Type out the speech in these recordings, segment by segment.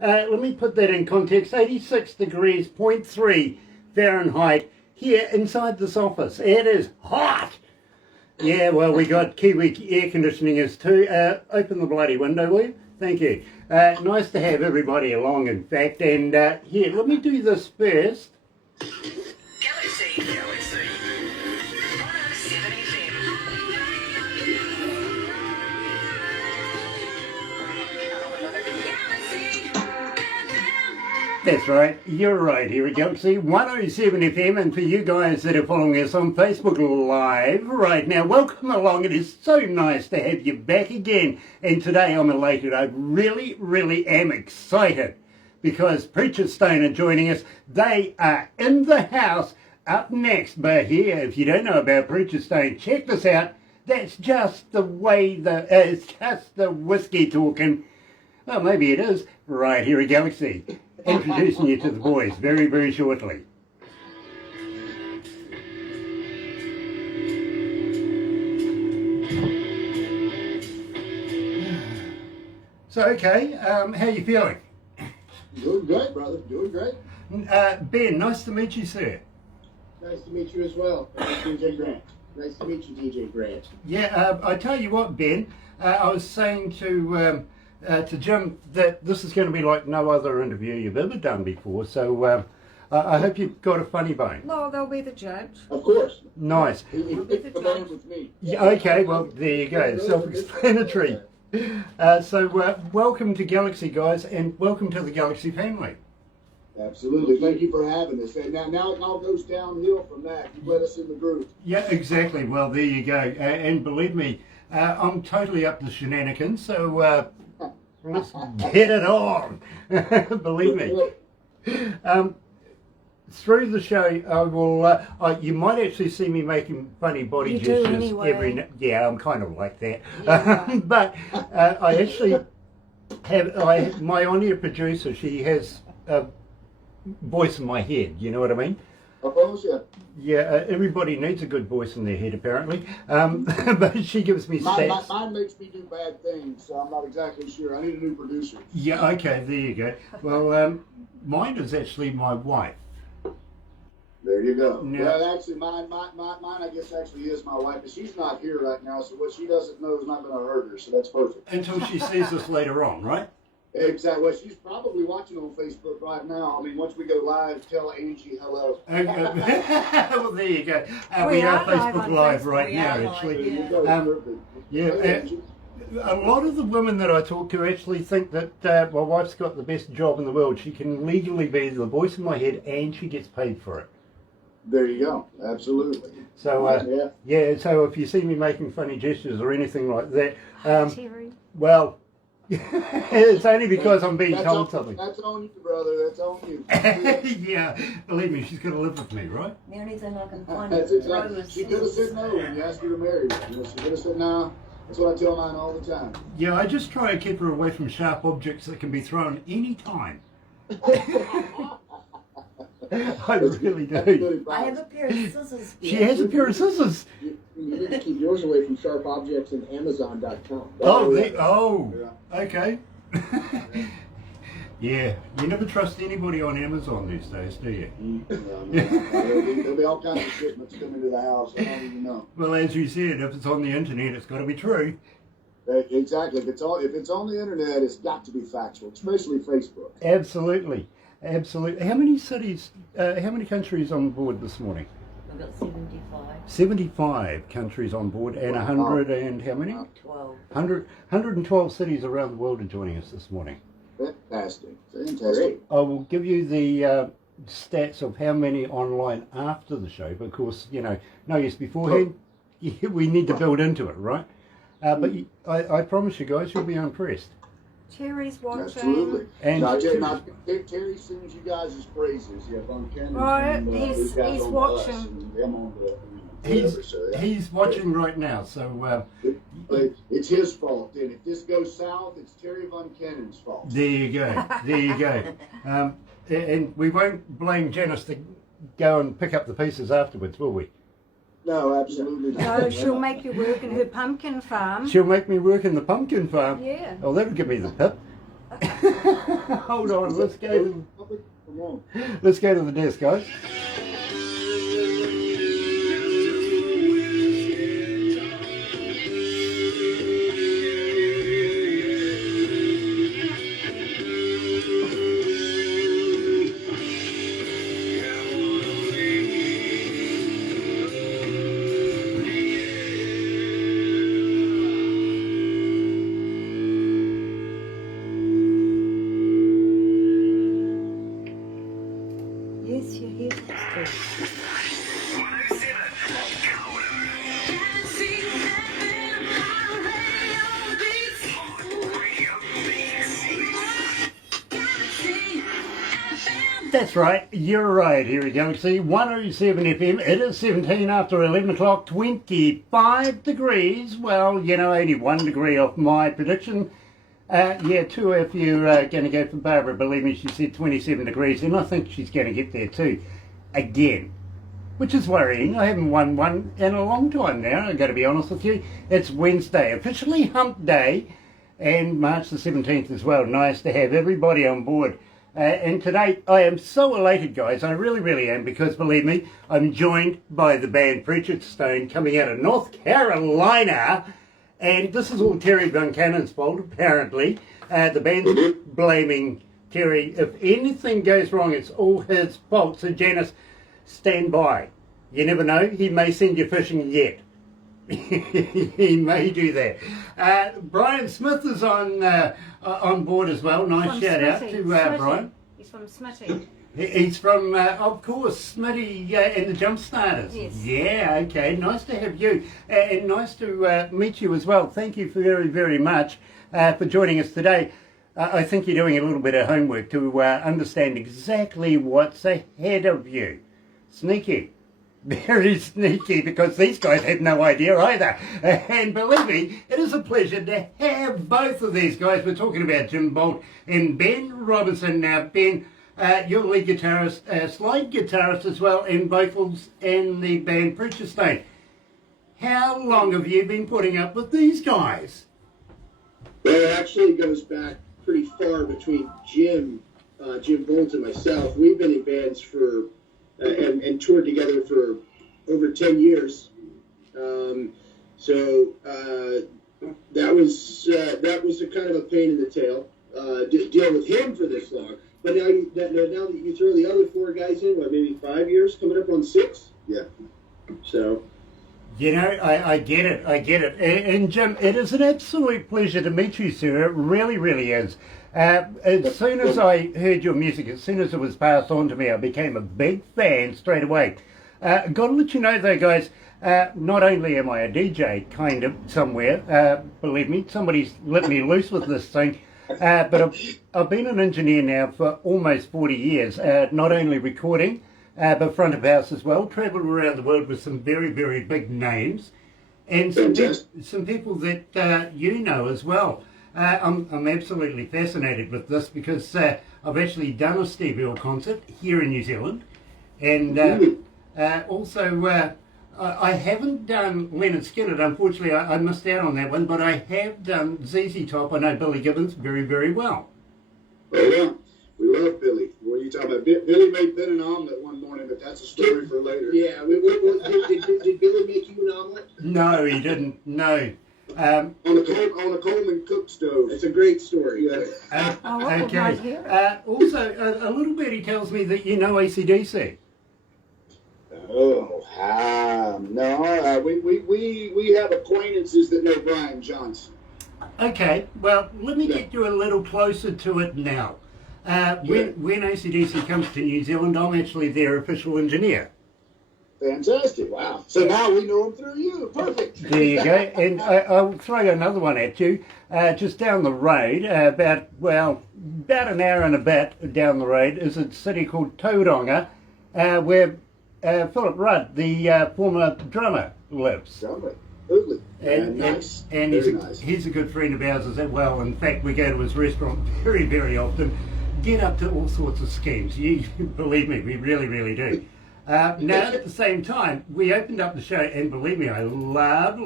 Let me put that in context. 86 degrees, 0.3 Fahrenheit here inside this office. It is hot. Yeah, well, we got Kiwi air conditioners too. Open the bloody window, will you? Thank you. Nice to have everybody along, in fact. And here, let me do this first. Galaxy 107fm. That's right, you're right here at Galaxy 107 FM, and for you guys that are following us on Facebook Live right now, welcome along. It is so nice to have you back again, and today I'm elated. I really am excited because Preacher Stone are joining us. They are in the house up next, but here, if you don't know about Preacher Stone, check this out. That's just the way it's just the whiskey talking. Well, maybe it is right here at Galaxy. Introducing you to the boys very shortly. So, okay, how you feeling? Doing great, brother. Doing great. Ben, nice to meet you, sir. Nice to meet you as well, DJ Grant. Nice to meet you, DJ Grant. Yeah, I tell you what, Ben, I was saying to Jim that this is going to be like no other interview you've ever done before, so I hope you've got a funny bone. No, they'll be the judge. Of course. Nice. He picked the bone with me. Yeah, okay, well, there you go. Self-explanatory. So welcome to Galaxy, guys, and welcome to the Galaxy family. Absolutely. Thank you for having us. And now it all goes downhill from that. You let us in the groove. Yeah, exactly. Well, there you go. And believe me, I'm totally up to shenanigans, so let's get it on. Believe me. Through the show, I will. You might actually see me making funny body You gestures do anyway. Yeah, I'm kind of like that. Yeah. But I actually have. My on-air producer, she has a voice in my head. You know what I mean? Of course, yeah. Yeah, everybody needs a good voice in their head, apparently. But she gives me stats. Mine makes me do bad things, so I'm not exactly sure. I need a new producer. Yeah, okay, there you go. Well, mine is actually my wife. There you go. Yeah. Well, actually, mine, I guess, actually is my wife, but she's not here right now, so what she doesn't know is not going to hurt her, so that's perfect. Until she sees us later on, right? Exactly. Well, she's probably watching on Facebook right now. I mean, once we go live, tell Angie hello. Well, there you go. We We are are live Facebook on Live Facebook. right We now, are live, actually. There you go. Perfect. Yeah, Hey, Angie. a lot of the women that I talk to actually think that my wife's got the best job in the world. She can legally be the voice in my head, and she gets paid for it. There you go. Absolutely. So, yeah, so if you see me making funny gestures or anything like that, Terry. well, it's only because I'm being That's told on, something. That's on you, brother. That's on you. Yeah, believe me, she's got to live with me, right? The only thing I can find That's is exactly. She could have said no when you asked her to marry her. You know, she could have said no. That's what I tell mine all the time. Yeah, I just try to keep her away from sharp objects that can be thrown any time. I really That's do. good I have advice. a pair of scissors. She has a pair of scissors. You need to keep yours away from sharp objects in Amazon.com. Okay. Yeah, you never trust anybody on Amazon these days, do you? No. There'll be all kinds of shipments coming to the house. I don't even know. Well, as you said, if it's on the internet, it's got to be true. Exactly. If it's on the internet, it's got to be factual, especially Facebook. Absolutely. How many cities, how many countries on board this morning? I've got 75. 75 countries on board, and 100 and how many? 12. 112 cities around the world are joining us this morning. Fantastic. Fantastic. I will give you the stats of how many online after the show, but of course, you know, no use beforehand. We need to build into it, right? But I promise you guys, you'll be impressed. Terry's watching. Absolutely. And Terry sings you guys' praises. Yeah, Von Cannon. Right, and, he's these guys on watching. us and them on the, he's watching right now, so But it's his fault. And if this goes south, it's Terry Von Cannon's fault. there you go. And we won't blame Janice to go and pick up the pieces afterwards, will we? No, absolutely not. No, she'll make you work in her pumpkin farm. She'll make me work in the pumpkin farm. Yeah. Oh, that'll give me the pip. Hold on, let's go to Come on. the desk, guys. Yes, you're here, Foxtrot. That's right, you're right here at Galaxy 107 FM. It is 17 after 11 o'clock, 25 degrees. Well, you know, only 1 degree off my prediction. Yeah, 2 if you're going to go for Barbara. Believe me, she said 27 degrees, and I think she's going to get there too. Again. Which is worrying. I haven't won one in a long time now, I've got to be honest with you. It's Wednesday, officially hump day, and March the 17th as well. Nice to have everybody on board. And today, I am so elated, guys. I really, really am, because believe me, I'm joined by the band Preacher Stone coming out of North Carolina. And this is all Terry Buchanan's fault, apparently. The band's blaming Terry. If anything goes wrong, it's all his fault. So, Janice, stand by. You never know, he may send you fishing yet. He may do that. Brian Smith is on board as well. Nice From shout out Smitty. to Smitty. Brian. He's from Smitty. He's from, of course, Smitty and the Jump Starters. Yes. Yeah, okay. Nice to have you. And nice to meet you as well. Thank you very, very much for joining us today. I think you're doing a little bit of homework to understand exactly what's ahead of you. Sneaky. Very sneaky, because these guys have no idea either. And believe me, it is a pleasure to have both of these guys. We're talking about Jim Bolt and Ben Robinson. Now, Ben, you're lead guitarist, slide guitarist as well, and vocals in the band Preacher Stone. How long have you been putting up with these guys? Well, it actually goes back pretty far between Jim Bolt and myself. We've been in bands for and toured together for over 10 years. So that was a kind of a pain in the tail, dealing with him for this long. But now that you throw the other 4 guys in, what, maybe 5 years, coming up on 6? Yeah. So. You know, I get it. And Jim, it is an absolute pleasure to meet you, sir. It really, really is. As soon as I heard your music, as soon as it was passed on to me, I became a big fan straight away. Got to let you know, though, guys, not only am I a DJ, kind of, somewhere, believe me, somebody's let me loose with this thing, but I've been an engineer now for almost 40 years, not only recording, but front of house as well. Travelled around the world with some very, very big names, and some people that you know as well. I'm absolutely fascinated with this, because I've actually done a Steve Earle concert here in New Zealand, and also I haven't done Leonard Skinner. Unfortunately, I missed out on that one, but I have done ZZ Top. I know Billy Gibbons very, very well. Oh, yeah. We love Billy. What are you talking about? Billy made Ben an omelet one morning, but that's a story for later. Yeah. Did Billy make you an omelet? No, he didn't. No. On a Coleman cook stove. It's a great story. Yeah. Oh, I would like to hear it. Also, a little birdie tells me that you know AC/DC. No. We have acquaintances that know Brian Johnson. Okay, well, let me get you a little closer to it now. When AC/DC comes to New Zealand, I'm actually their official engineer. Fantastic. Wow. So now we know him through you. Perfect. There you go. And I'll throw another one at you. Just down the road, about an hour and a bit down the road, is a city called Tauranga, where Philip Rudd, the former drummer, lives. Absolutely. And Nice. And Very he's, nice. he's a good friend of ours as well. In fact, we go to his restaurant very, very often. Get up to all sorts of schemes. You believe me, we really, really do. Now, at the same time, we opened up the show, and believe me, I love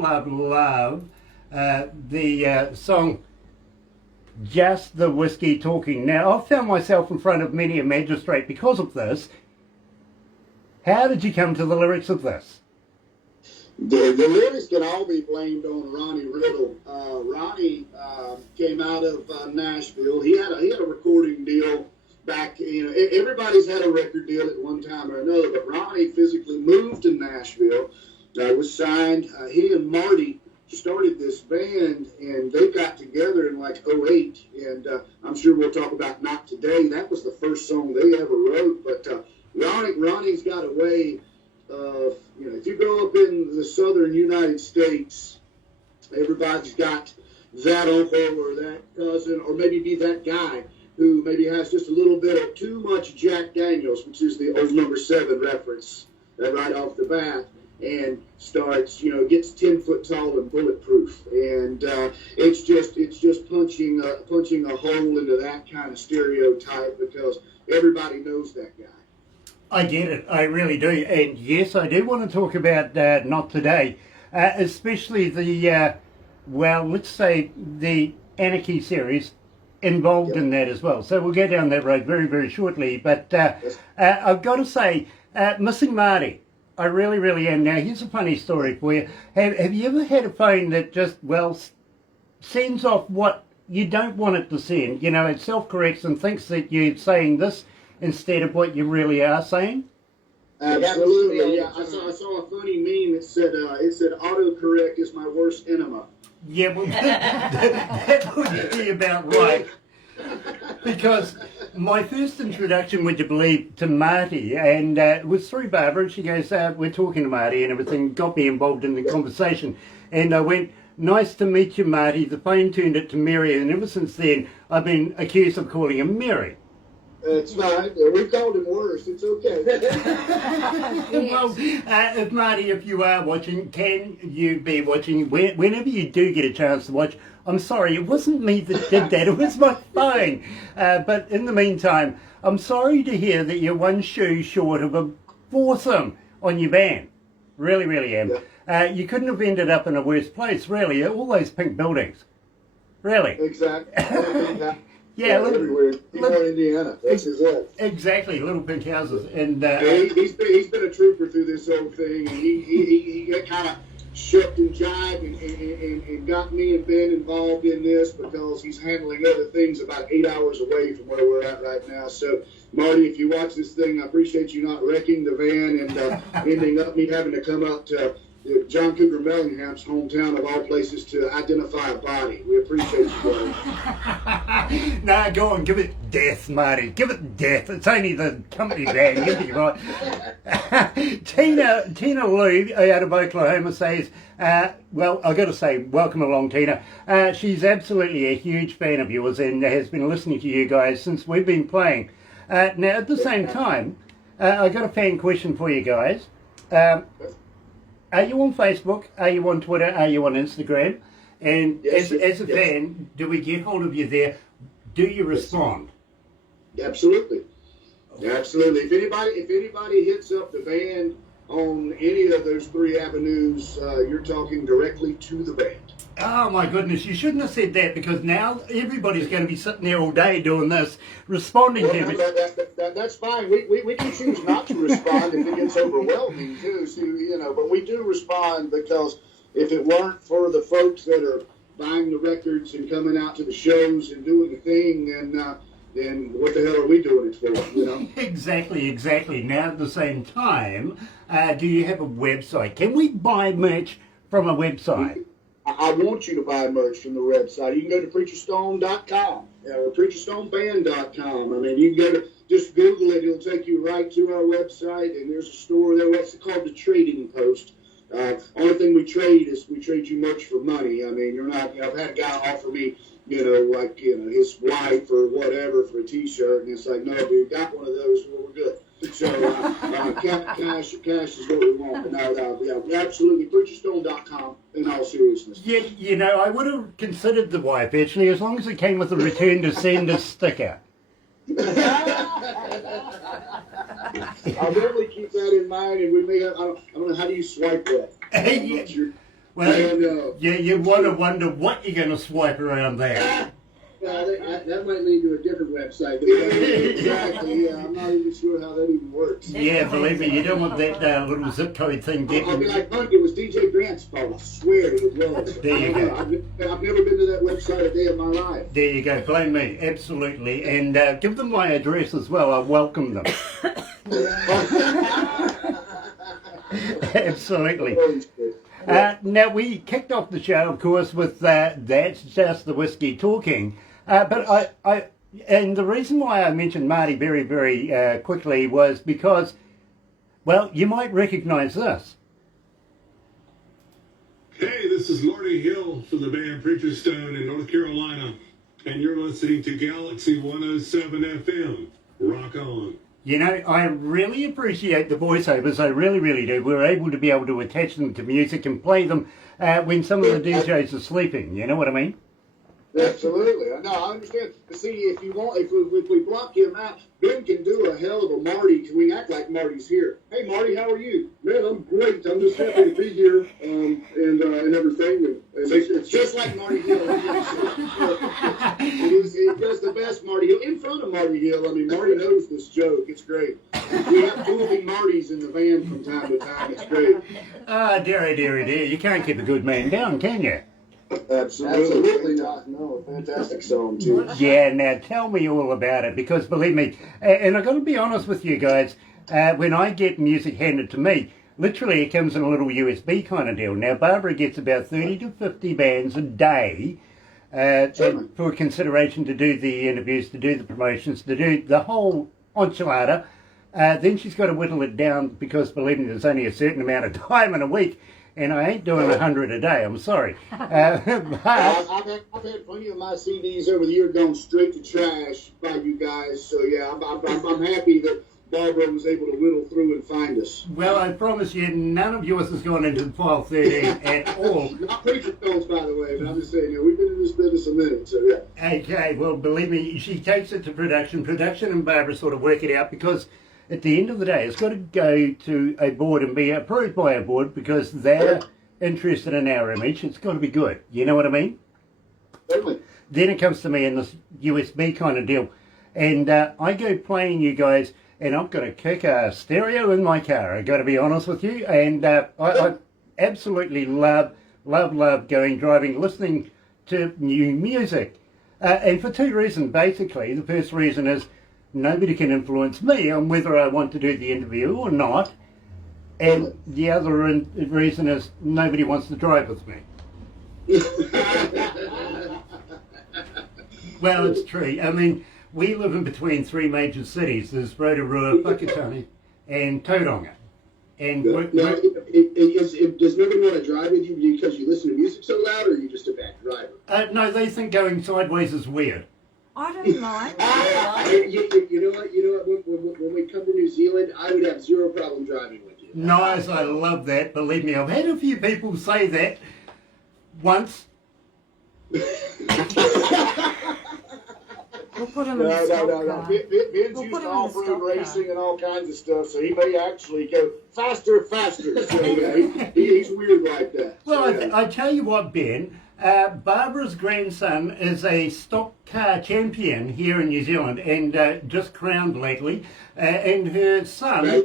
the song just the whiskey talking. Now, I've found myself in front of many a magistrate because of this. How did you come to the lyrics of this? The lyrics can all be blamed on Ronnie Riddle. Ronnie came out of Nashville. He had a recording deal back. Everybody's had a record deal at one time or another, but Ronnie physically moved to Nashville. Was signed. He and Marty started this band, and they got together in like '08. And I'm sure we'll talk about Not Today. That was the first song they ever wrote. But Ronnie's got a way of, if you grow up in the southern United States, everybody's got that uncle or that cousin, or maybe be that guy who maybe has just a little bit of too much Jack Daniels, which is the old number 7 reference, right off the bat, and starts, gets 10 foot tall and bulletproof, and it's just punching a hole into that kind of stereotype, because everybody knows that guy. I get it, I really do, and yes, I do want to talk about Not Today, especially the, let's say the Anarchy series involved in that as well. So we'll go down that road very, very shortly, but I've got to say, missing Marty. I really, really am. Now, here's a funny story for you. Have you ever had a phone that just, sends off what you don't want it to send? It self-corrects and thinks that you're saying this instead of what you really are saying? Absolutely, yeah. I saw a funny meme that said, autocorrect is my worst enema. Yeah, well, that would be about right. Because my first introduction, would you believe, to Marty, and it was through Barbara, and she goes, we're talking to Marty and everything, got me involved in the conversation. And I went, nice to meet you, Marty. The phone turned it to Mary, and ever since then, I've been accused of calling him Mary. It's fine. We've called him worse. It's okay. Well, Marty, if you are watching, can you be watching? Whenever you do get a chance to watch, I'm sorry, it wasn't me that did that. It was my phone. But in the meantime, I'm sorry to hear that you're one shoe short of a foursome on your van. Really, really am. Yeah. You couldn't have ended up in a worse place, really. All those pink buildings. Really. Exactly. Yeah, everywhere. More Indiana. That's his life. Exactly, little pink houses, and he's been a trooper through this whole thing, and he got kind of shucked and jived and got me and Ben involved in this, because he's handling other things about 8 hours away from where we're at right now. So, Marty, if you watch this thing, I appreciate you not wrecking the van and ending up me having to come up to John Cougar Mellingham's hometown of all places to identify a body. We appreciate you, buddy. Nah, go on, give it death, Marty. Give it death. It's only the company van. Give it right. Tina Lou out of Oklahoma says, I've got to say, welcome along, Tina. She's absolutely a huge fan of yours and has been listening to you guys since we've been playing. Now, at the same time, I've got a fan question for you guys. Are you on Facebook? Are you on Twitter? Are you on Instagram? And yes, as a fan, do we get hold of you there? Do you respond? Absolutely. Absolutely. If anybody hits up the band on any of those 3 avenues, you're talking directly to the band. Oh my goodness, you shouldn't have said that, because now everybody's going to be sitting there all day doing this, responding to me. That's fine. We can choose not to respond if it gets overwhelming too. So, but we do respond, because if it weren't for the folks that are buying the records and coming out to the shows and doing the thing, then what the hell are we doing it for? Exactly. Now at the same time, do you have a website? Can we buy merch from a website? I want you to buy merch from the website. You can go to preacherstone.com or preacherstoneband.com. I mean, you can go to, just Google it. It'll take you right to our website, and there's a store there. What's called the Trading Post. Only thing we trade is we trade you merch for money. I mean, you're not. I've had a guy offer me, his wife or whatever for a T-shirt, and it's like, no, dude, got one of those. Well, we're good. So cash is what we want. No, absolutely. Preacherstone.com in all seriousness. Yeah, I would have considered the wife, actually, as long as it came with a return to sender sticker. I'll definitely keep that in mind, and we may have, I don't know, how do you swipe that? You want to wonder what you're going to swipe around there. Well, that might lead to a different website. Exactly. Yeah, I'm not even sure how that even works. Yeah, believe me, you don't want that little zip code thing I'll be getting... like, Hunt, it was DJ Grant's fault. I swear it was. There you go. I've never been to that website a day of my life. There you go, blame me, absolutely. And give them my address as well, I welcome them. Absolutely. Now, we kicked off the show, of course, with That's Just the Whiskey Talking. But and the reason why I mentioned Marty very, very quickly was because, well, you might recognise this. Hey, this is Marty Hill from the band Preacher Stone in North Carolina, and you're listening to Galaxy 107 FM. Rock on. You know, I really appreciate the voiceovers, I really, really do. We're able to attach them to music and play them when some of the DJs are sleeping, you know what I mean? Absolutely. No, I understand. But see, if you want, if we block him out, Ben can do a hell of a Marty because we act like Marty's here. Hey, Marty, how are you? Man, I'm great. I'm just happy to be here and everything. And It's just like Marty Hill. He does the best Marty Hill. In front of Marty Hill, I mean, Marty knows this joke. It's great. We have dueling Martys in the van from time to time. It's great. Dear. You can't keep a good man down, can you? Absolutely not. No, fantastic song, too. Yeah, now tell me all about it, because believe me, and I've got to be honest with you guys, when I get music handed to me, literally it comes in a little USB kind of deal. Now, Barbara gets about 30 to 50 bands a day for consideration to do the interviews, to do the promotions, to do the whole enchilada. Then she's got to whittle it down because, believe me, there's only a certain amount of time in a week. And I ain't doing 100 a day, I'm sorry. But I've had plenty of my CDs over the year going straight to trash by you guys. So, yeah, I'm happy that Barbara was able to whittle through and find us. well, I promise you, none of yours has gone into file 13 at all. Not Preacher Stones, by the way, but I'm just saying, we've been in this business a minute, so yeah. Okay, well, believe me, she takes it to production. Production and Barbara sort of work it out because at the end of the day, it's got to go to a board and be approved by a board because they're interested in our image. It's got to be good. You know what I mean? Certainly. Then it comes to me in this USB kind of deal. And I go playing you guys, and I've got a kick-ass stereo in my car. I've got to be honest with you. And I absolutely love driving, listening to new music. And for two reasons, basically. The first reason is nobody can influence me on whether I want to do the interview or not. And the other reason is nobody wants to drive with me. Well, it's true. I mean, we live in between three major cities. There's Rotorua, Whakatane, and Tauranga. And does nobody want to drive with you because you listen to music so loud, or are you just a bad driver? no, they think going sideways is weird. I don't mind. You know what? When we come to New Zealand, I would have zero problem driving with you. Nice, I love that. Believe me, I've had a few people say that once. We'll put him in the stock car. Ben's We'll used put him to in the off-road stock racing car. and all kinds of stuff, so he may actually go faster. So, yeah, he's weird like that. Well, So, yeah. I tell you what, Ben, Barbara's grandson is a stock car champion here in New Zealand and just crowned lately. And her son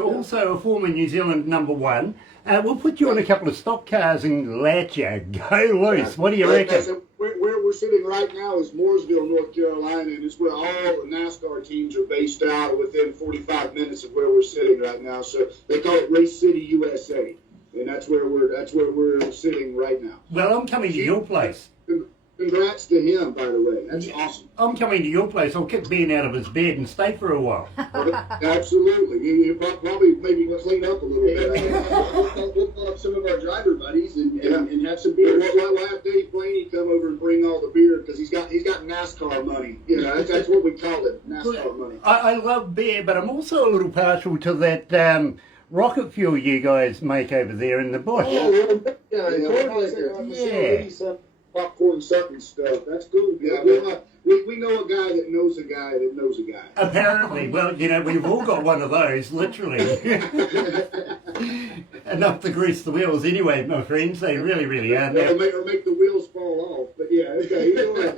also a former New Zealand #1. We'll put you on a couple of stock cars and let you go loose. What do you reckon? So where we're sitting right now is Mooresville, North Carolina, and it's where all the NASCAR teams are based out within 45 minutes of where we're sitting right now. So they call it Race City, USA, and that's where we're sitting right now. Well, I'm coming to your place. Congrats to him, by the way. That's awesome. I'm coming to your place. I'll kick Ben out of his bed and stay for a while. Absolutely. You probably maybe clean up a little bit. We'll pull up some of our driver buddies and have some beers. We'll have Dave Blaney come over and bring all the beer because he's got NASCAR money. You know, that's what we call it, NASCAR money. I love beer, but I'm also a little partial to that rocket fuel you guys make over there in the bush. Some popcorn something stuff. That's cool. Yeah, we know a guy that knows a guy that knows a guy. Apparently, well, you know, we've all got one of those, literally. Enough to grease the wheels anyway, my friends. They really, really are. Or make the wheels fall off. But yeah, okay, either way.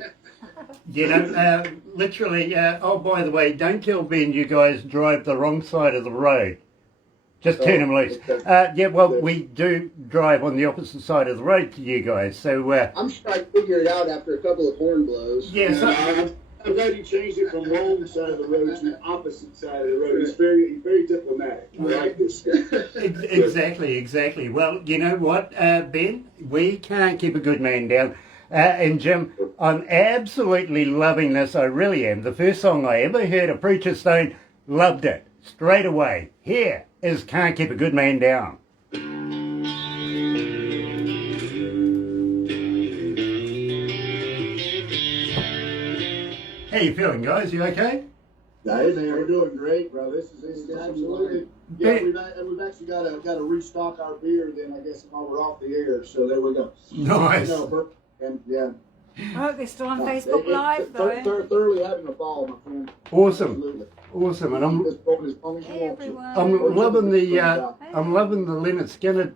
You know, literally, oh, by the way, don't tell Ben you guys drive the wrong side of the road. Just turn them loose. Okay. Yeah, well, we do drive on the opposite side of the road to you guys, so... I'm sure I figured it out after a couple of horn blows. yes, I'm glad you changed it from wrong side of the road to opposite side of the road. He's very diplomatic. I like this guy. exactly. Well, you know what, Ben? We can't keep a good man down. And Jim, I'm absolutely loving this. I really am. The first song I ever heard of Preacher Stone, loved it. Straight away. Here is Can't Keep a Good Man Down. How you feeling, guys? You okay? Hey man, we're doing great, bro. This is absolutely. Yeah, we've actually got to restock our beer. Then I guess while we're off the air, so there we go. Nice. And yeah. I hope they're still on Facebook Live, though. Thoroughly having a ball, my friend. Awesome. Absolutely. Awesome, and As long as you Hey, want to. everyone. I'm loving the Leonard Skinner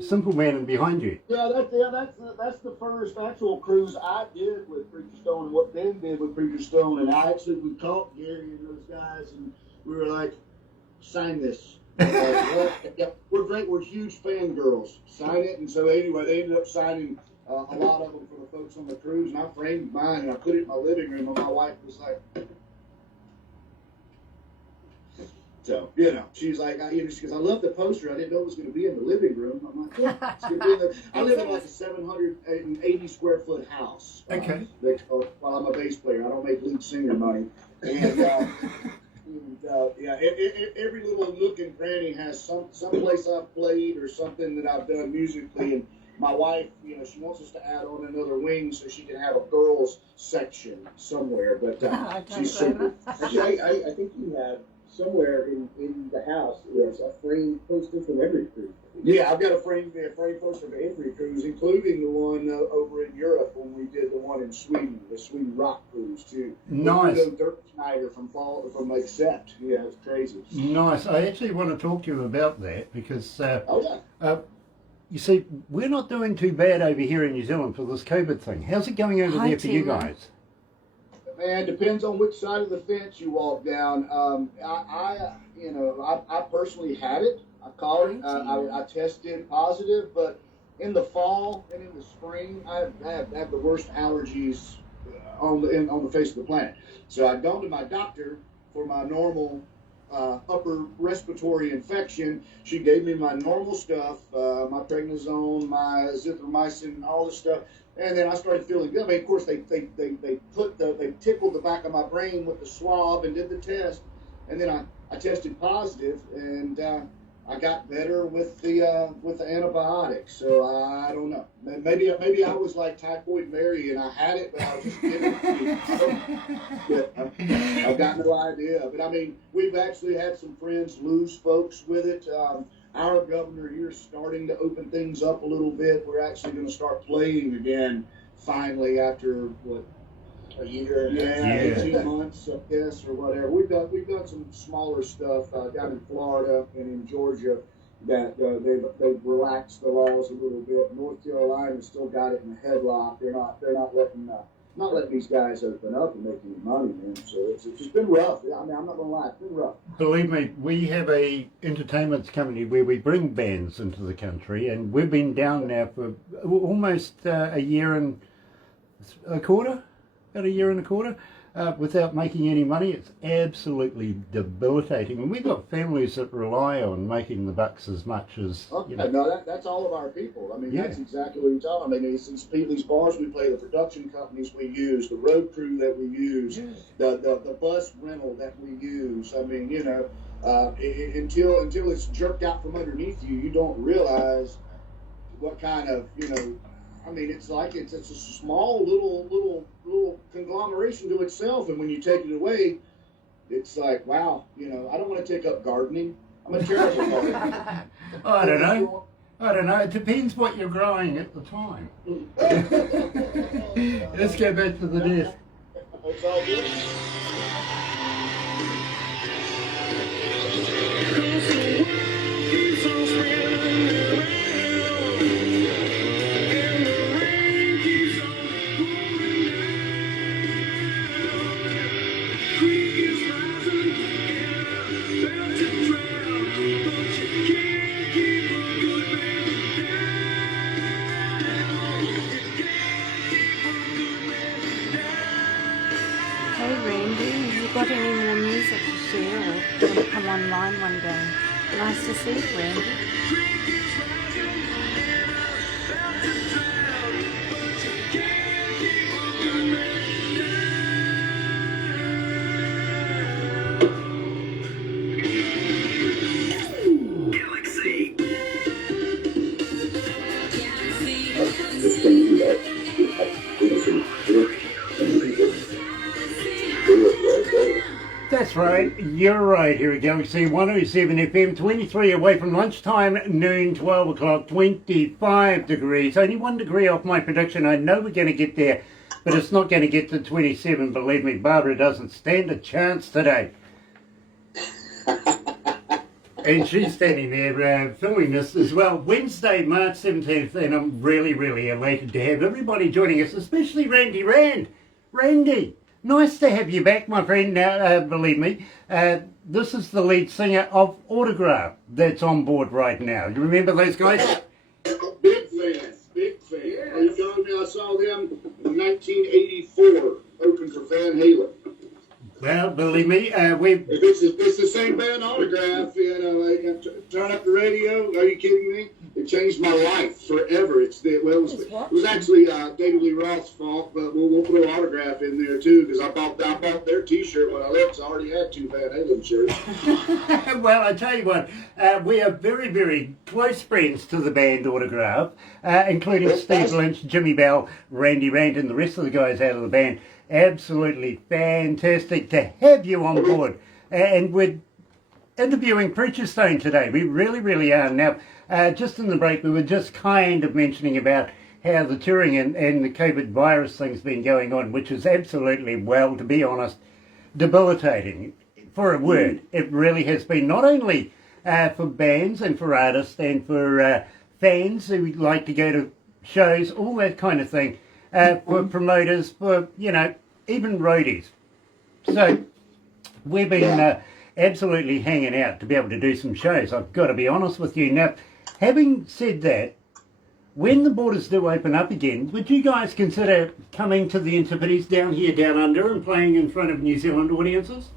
Simple Man behind you. Yeah, that's the first actual cruise I did with Preacher Stone, and what Ben did with Preacher Stone, and I actually we caught Gary and those guys, and we were like, sign this. Yeah, we're great. We're huge fangirls. Sign it, and so anyway, they ended up signing a lot of them for the folks on the cruise, and I framed mine and I put it in my living room, and my wife was like. So, you know, she's like, she goes, I love the poster. I didn't know it was going to be in the living room. I'm like, yeah, it's going to be in the. I live in like a 780 square foot house. Okay. While I'm a bass player, I don't make lead singer money. And, yeah, every little nook and cranny has some place I've played or something that I've done musically. And my wife, you know, she wants us to add on another wing so she can have a girls section somewhere. But she's super. Actually, I think you have somewhere in the house is a framed poster from every cruise. Yeah, I've got a framed poster of every cruise, including the one over in Europe when we did the one in Sweden, the Sweden rock cruise too. Nice. Dirk Schneider from Accept. Yeah, it's crazy. Nice. I actually want to talk to you about that because Oh yeah. you see, we're not doing too bad over here in New Zealand for this COVID thing. How's it going over there for you guys? Man, depends on which side of the fence you walk down. I personally had it. I caught it. I tested positive, but in the fall and in the spring, I have the worst allergies on the face of the planet. So I'd gone to my doctor for my normal upper respiratory infection. She gave me my normal stuff, my prednisone, my azithromycin, all this stuff. And then I started feeling good. I mean, of course, they tickled the back of my brain with the swab and did the test, and then I tested positive, and I got better with the antibiotics. So I don't know. Maybe I was like Typhoid Mary and I had it, but I was just giving it. I've got no idea. But I mean, we've actually had some friends lose folks with it. Our governor here is starting to open things up a little bit. We're actually going to start playing again finally after a year, 18 months, I guess, or whatever. We've done some smaller stuff down in Florida and in Georgia that they've relaxed the laws a little bit. North Carolina still got it in a headlock. They're not letting these guys open up and make any money, man. So it's just been rough. I mean, I'm not gonna lie, it's been rough. Believe me, we have a entertainment company where we bring bands into the country, and we've been down now for almost a year and a quarter, about a year and a quarter, without making any money. It's absolutely debilitating, and we've got families that rely on making the bucks as much as. You know. No, that's all of our people. I mean, that's exactly what you're talking about. I mean, these bars we play, the production companies we use, the road crew that we use, the bus rental that we use. I mean, you know, until it's jerked out from underneath you, you don't realize what kind of, you know. I mean, it's like it's a small little conglomeration to itself, and when you take it away, it's like, wow, you know, I don't want to take up gardening. I'm a terrible gardener. I don't know. It depends what you're growing at the time. Let's go back to the desk. It's all good. Hey Randy, have you got any more music to share or do you want to come online one day? Nice to see you, Randy. That's right, you're right here at Galaxy 107 FM, 23 away from lunchtime, noon, 12 o'clock, 25 degrees. Only 1 degree off my prediction. I know we're going to get there, but it's not going to get to 27. Believe me, Barbara doesn't stand a chance today. And she's standing there filming this as well. Wednesday, March 17th, and I'm really, really elated to have everybody joining us, especially Randy Rand. Randy, nice to have you back, my friend. Now, believe me, this is the lead singer of Autograph that's on board right now. You remember those guys? Big fans, big fans. Are you telling me I saw them in 1984 open for Van Halen? Well, believe me, If it's the same band Autograph, you know, like, turn up the radio. Are you kidding me? It changed my life forever. It was actually David Lee Roth's fault, but we'll throw Autograph in there too because I bought their T-shirt when I left. So I already had 2 Van Halen shirts. Well, I tell you what, we are very, very close friends to the band Autograph, including Steve Lynch, Jimmy Bell, Randy Rand, and the rest of the guys out of the band. Absolutely fantastic to have you on board. And we're interviewing Preacher Stone today. We really, really are. Now, just in the break, we were just kind of mentioning about how the touring and the COVID virus thing's been going on, which is absolutely, well, to be honest, debilitating. For a word, it really has been, not only for bands and for artists and for fans who like to go to shows, all that kind of thing, for promoters, for, you know, even roadies. So we've been absolutely hanging out to be able to do some shows. I've got to be honest with you. Now, having said that, when the borders do open up again, would you guys consider coming to the Antipodes down here, down under, and playing in front of New Zealand audiences?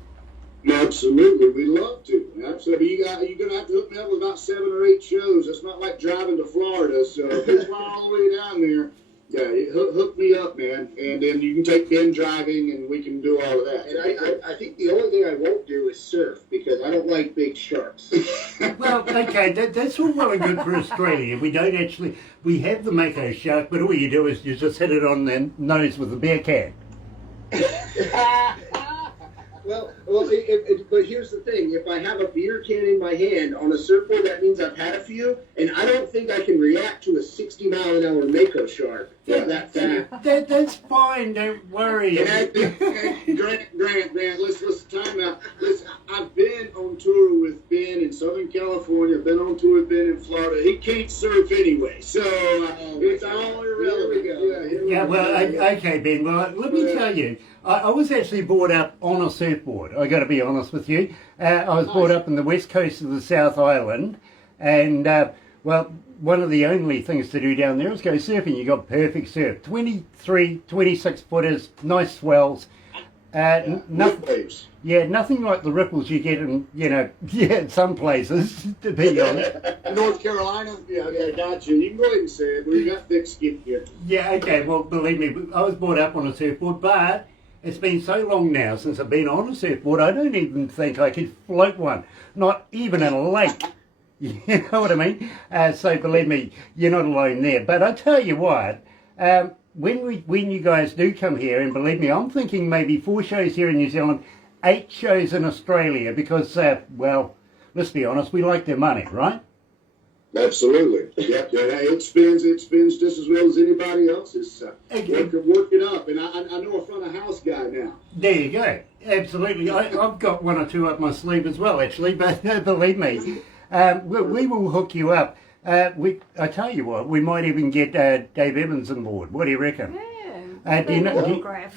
Absolutely, we'd love to. Absolutely, you're going to have to hook me up with about 7 or 8 shows. It's not like driving to Florida, so if you fly all the way down there, yeah, hook me up, man, and then you can take Ben driving, and we can do all of that. And I think the only thing I won't do is surf because I don't like big sharks. Well, okay, that's all well and good for Australia. We don't actually, we have the Mako shark, but all you do is you just hit it on the nose with a beer can. Well, but here's the thing. If I have a beer can in my hand on a surfboard, that means I've had a few, and I don't think I can react to a 60-mile-an-hour Mako shark that fast. That's fine, don't worry. Grant, let's time out. Listen, I've been on tour with Ben in Southern California. I've been on tour with Ben in Florida. He can't surf anyway, so it's all irrelevant. Yeah, well, okay, Ben. Well, let me tell you, I was actually brought up on a surfboard. I got to be honest with you. I was brought up in the west coast of the South Island, and well, one of the only things to do down there is go surfing. You got perfect surf, 23, 26 footers, nice swells. Nothing like the ripples you get in, some places, to be honest. North Carolina? Yeah, got you. You can go ahead and say it. We got thick skin here. Yeah, okay, well, believe me, I was brought up on a surfboard, but it's been so long now since I've been on a surfboard, I don't even think I could float one, not even in a lake. You know what I mean? So believe me, you're not alone there. But I tell you what, when you guys do come here, and believe me, I'm thinking maybe 4 shows here in New Zealand, 8 shows in Australia, because, well, let's be honest, we like their money, right? Absolutely. Yeah, it spins just as well as anybody else's. Work it up, and I know a front of house guy now. There you go. Absolutely. I've got 1 or 2 up my sleeve as well, actually, but believe me, we will hook you up. I tell you what, we might even get Dave Evans on board. What do you reckon? Yeah. Do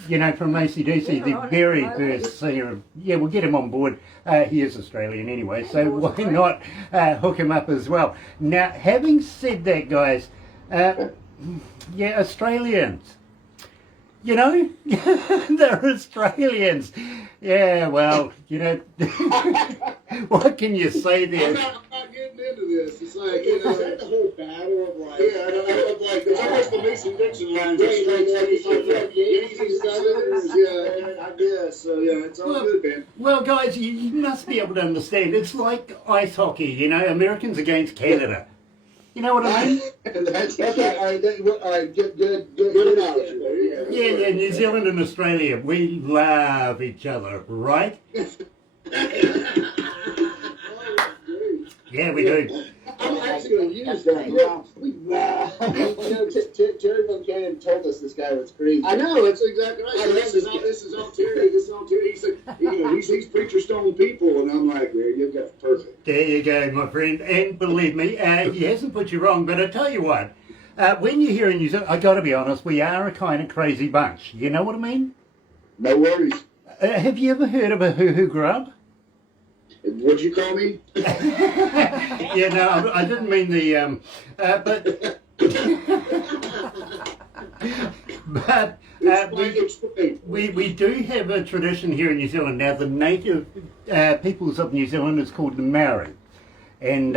you know from AC/DC, the very first singer? Yeah, we'll get him on board. He is Australian anyway, so why not hook him up as well? Now, having said that, guys, Australians, You know, they're Australians. Yeah, well, you know, what can you say I'm there? not getting into this. It's like, you know, Is that the whole battle of like? yeah, I'm like, it's almost the Mason Dixon line. Yankee Southerners, Yeah, I guess. So, yeah, it's all good, man. Well, guys, you must be able to understand. It's like ice hockey, you know, Americans against Canada. You know what I mean? That's Okay, all right, good analogy. There you go. Yeah, New Zealand and Australia, we love each other, right? Yeah, we do. I'm actually going to use that. Terry Van Cannon told us this guy was crazy. I know, that's exactly right. So this is all Terry. This is all Terry. He said, you know, he's preacher stone people, and I'm like, there you go, perfect. There you go, my friend. And believe me, he hasn't put you wrong. But I tell you what, when you're here in New Zealand, I got to be honest, we are a kind of crazy bunch. You know what I mean? No worries. Have you ever heard of a hoo-hoo grub? What'd you call me? Yeah, no, I didn't mean the, but but we do have a tradition here in New Zealand. Now, the native peoples of New Zealand is called the Maori, and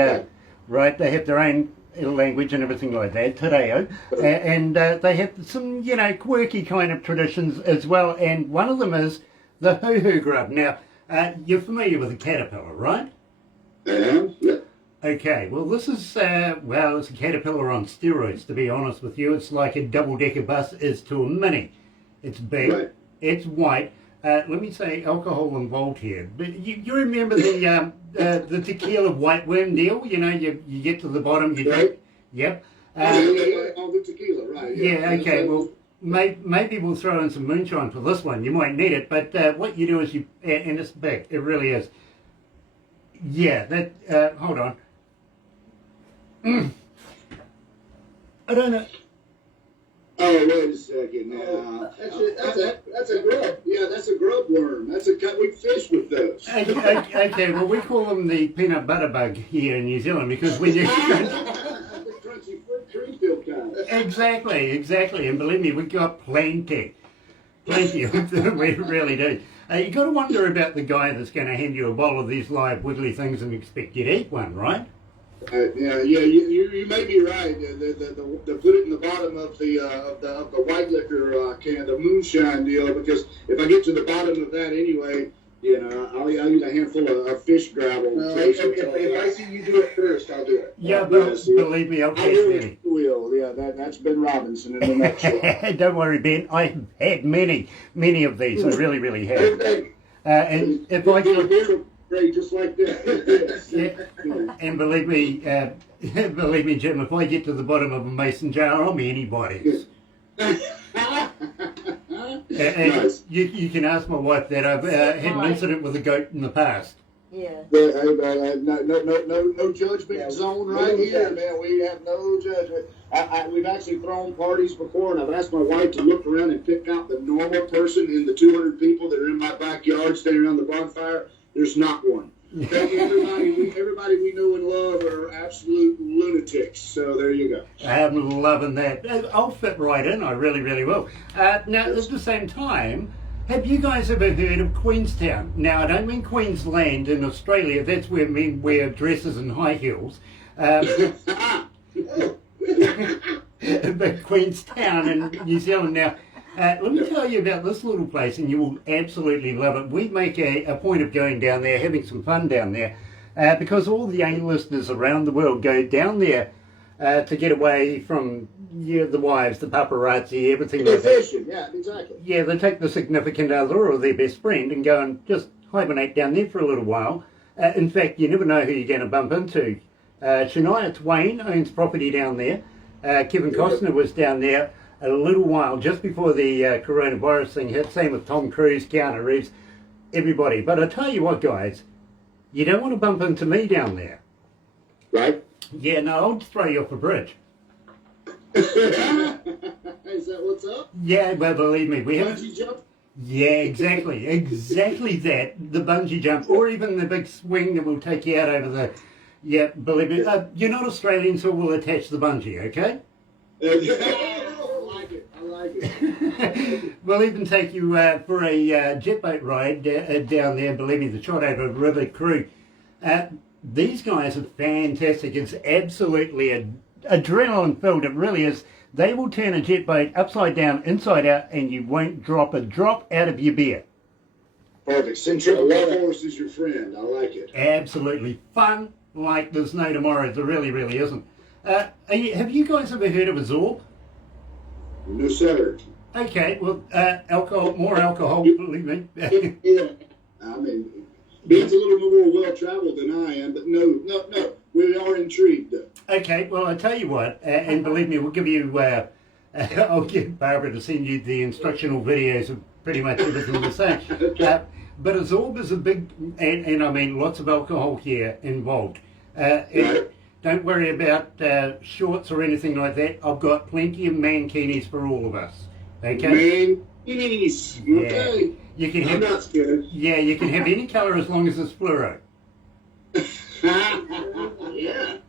right, they have their own language and everything like that, te reo, and they have some, you know, quirky kind of traditions as well, and one of them is the hoo-hoo grub. Now, you're familiar with a caterpillar, right? Yeah. Okay, well this is, well, it's a caterpillar on steroids, to be honest with you. It's like a double-decker bus is to a mini. It's big, Right. it's white. Let me say alcohol involved here. But you remember the tequila white worm deal? You know, you get to the bottom, you drink. Right. Yep. All the tequila, right? Yeah, okay, well, maybe we'll throw in some moonshine for this one. You might need it, but what you do is you, and it's big, it really is. Yeah, that, hold on. I don't know. Oh, wait a second now. That's a grub. Yeah, that's a grub worm. That's a cut. We fish with those. Okay, well, we call them the peanut butter bug here in New Zealand because when you... The crunchy fruit tree field kind. Exactly, and believe me, we got plenty. We really do. You got to wonder about the guy that's going to hand you a bowl of these live wiggly things and expect you to eat one, right? Yeah. You may be right. The put it in the bottom of the white liquor can, the moonshine deal. Because if I get to the bottom of that anyway, you know, I'll eat a handful of fish gravel. If I see you do it first, I'll do it. Yeah, but believe me, I'll I catch really many. will. Yeah, that's Ben Robinson in a nutshell. Don't worry, Ben. I've had many of these. I really have. And if I could... Great, just like that. Yeah, and believe me, Jim, if I get to the bottom of a mason jar, I'll be anybody's. And Nice. you can ask my wife that. I've had an incident with a goat in the past. Yeah. No judgment zone right here, man. We have no judgment. We've actually thrown parties before, and I've asked my wife to look around and pick out the normal person in the 200 people that are in my backyard standing around the bonfire. There's not one. Everybody we know and love are absolute lunatics. So there you go. I'm loving that. I'll fit right in. I really will. Now, at the same time, have you guys ever heard of Queenstown? Now, I don't mean Queensland in Australia. That's where men wear dresses and high heels. But Queenstown in New Zealand. Now, let me tell you about this little place, and you will absolutely love it. We make a point of going down there, having some fun down there, because all the A-listers around the world go down there to get away from the wives, the paparazzi, everything like that. Fishing, yeah, exactly. Yeah, they take the significant other or their best friend and go and just hibernate down there for a little while. In fact, you never know who you're going to bump into. Shania Twain owns property down there. Kevin Costner was down there a little while just before the coronavirus thing hit. Same with Tom Cruise, Keanu Reeves, everybody. But I tell you what, guys, you don't want to bump into me down there. Right? Yeah, no, I'll just throw you off a bridge. Is that what's up? Yeah, but believe me, we have... Bungee jump? Yeah, exactly that. The bungee jump, or even the big swing that will take you out over the... Yeah, believe me, you're not Australian, so we'll attach the bungee, okay? I like it. We'll even take you for a jet boat ride down there. Believe me, the shot over River Crew. These guys are fantastic. It's absolutely adrenaline filled. It really is. They will turn a jet boat upside down, inside out, and you won't drop a drop out of your beer. Perfect. Centrifugal force is your friend. I like it. Absolutely. Fun like there's no tomorrow. There really, really isn't. Have you guys ever heard of a Zorb? No, sir. Okay, well, more alcohol, believe me. Yeah. I mean, Ben's a little more well-traveled than I am, but no. We are intrigued, though. Okay, well, I tell you what, and believe me, we'll give you, I'll get Barbara to send you the instructional videos of pretty much everything we're saying. But a Zorb is a big, and I mean, lots of alcohol here involved. Right. Don't worry about shorts or anything like that. I've got plenty of mankinis for all of us. Okay? Mankinis. Okay. Yeah. You can I'm have, not scared. yeah, you can have any colour as long as it's fluoro. Yeah.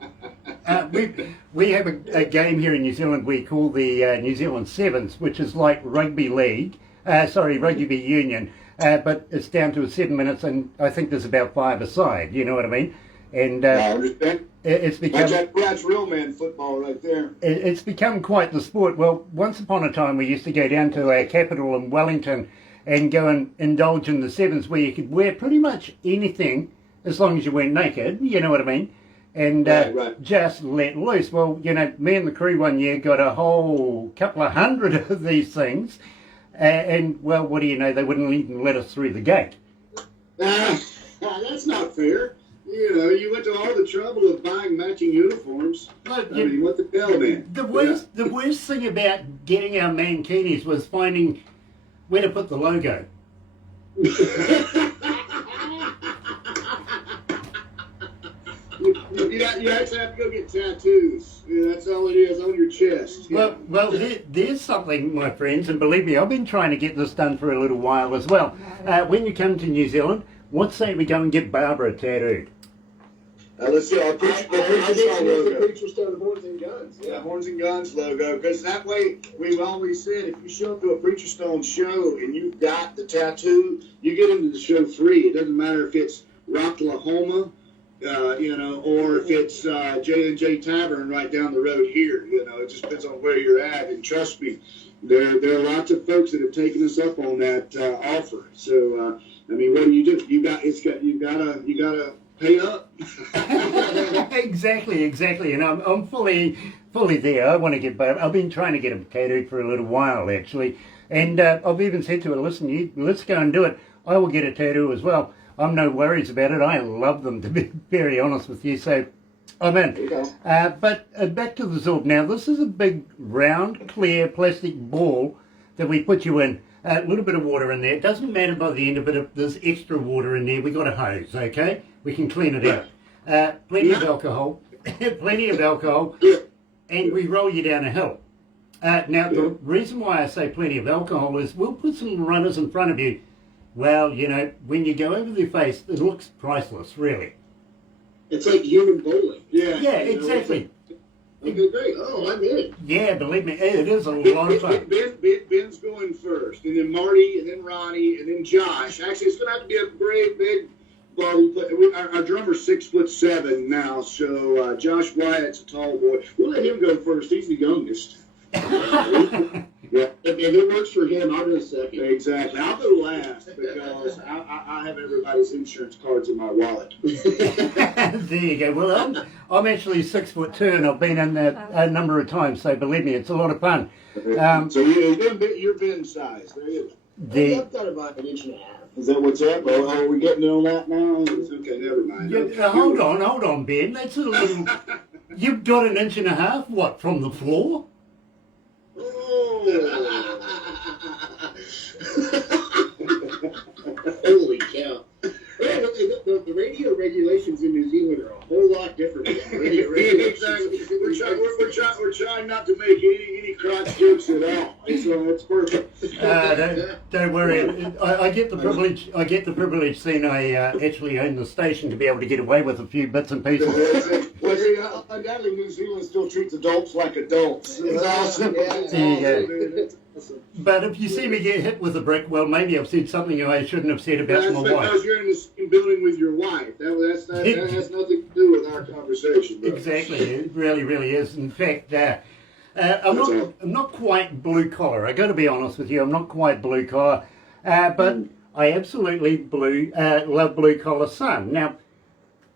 We have a game here in New Zealand we call the New Zealand Sevens, which is like rugby league, rugby union, but it's down to 7 minutes, and I think there's about 5 a side, you know what I mean? And I understand. it's become... That's real man football right there. It's become quite the sport. Well, once upon a time we used to go down to our capital in Wellington and go and indulge in the sevens where you could wear pretty much anything as long as you weren't naked, you know what I mean? And Right. just let loose. Well, you know, me and the crew one year got a whole couple of hundred of these things, and well, what do you know, they wouldn't even let us through the gate. That's not fair. You know, you went to all the trouble of buying matching uniforms. But, I mean, what the hell, man? The worst thing about getting our mankinis was finding where to put the logo. You actually have to go get tattoos. Yeah, that's all it is, on your chest. Yeah. Well, there's something, my friends, and believe me, I've been trying to get this done for a little while as well. When you come to New Zealand, what say we go and get Barbara tattooed? Let's see, our the preacher started Horns and Guns. Yeah, Horns and Guns logo, because that way, we've always said, if you show up to a Preacher Stone show and you've got the tattoo, you get into the show free. It doesn't matter if it's Rocklahoma, you know, or if it's J&J Tavern right down the road here. You know, it just depends on where you're at. And trust me, there are lots of folks that have taken us up on that offer. So, I mean, what do? You gotta pay up. Exactly, and I'm fully there. I want to get Barbara. I've been trying to get him tattooed for a little while actually, and I've even said to her, listen, let's go and do it. I will get a tattoo as well. I'm no worries about it. I love them, to be very honest with you. So I'm in. But back to the Zorb. Now, this is a big, round, clear plastic ball that we put you in. A little bit of water in there. It doesn't matter by the end of it if there's extra water in there. We got a hose, okay? We can clean it out. Plenty of alcohol. And we roll you down a hill. Now, the reason why I say plenty of alcohol is we'll put some runners in front of you. Well, you know, when you go over their face, it looks priceless, really. It's like human bowling. Yeah. Yeah, exactly. Okay, great. Oh, I'm in. Yeah, believe me, it is a lot of fun. Ben's going first, and then Marty, and then Ronnie, and then Josh. Actually, it's going to have to be a great big ball. Our drummer's 6'7" now, so Josh Wyatt's a tall boy. We'll let him go first. He's the youngest. Yeah. If it works for him, I'll go second. Exactly. I'll go last because I have everybody's insurance cards in my wallet. There you go. Well, I'm actually 6'2", and I've been in that a number of times, so believe me, it's a lot of fun. So you're Ben size. There you go. I've got about an inch and a half. Is that what's up? Oh, are we getting on that now? Okay, never mind. Yeah, hold on, Ben. That's a little... You've got an inch and a half, what, from the floor? Holy cow. The radio regulations in New Zealand are a whole lot different than the radio regulations. Exactly. We're trying not to make any crotch jokes at all. So it's perfect. Don't worry. I get the privilege. Seeing I actually own the station to be able to get away with a few bits and pieces. Undoubtedly, New Zealand still treats adults like adults. It's awesome. There you go. awesome. But if you see me get hit with a brick, well, maybe I've said something I shouldn't have said about That's my because wife. you're in the same building with your wife. That has nothing to do with our conversation. Bro. Exactly, it really, really is. In fact, I'm not quite blue collar. I got to be honest with you, I'm not quite blue collar, but I absolutely love blue collar sun. Now,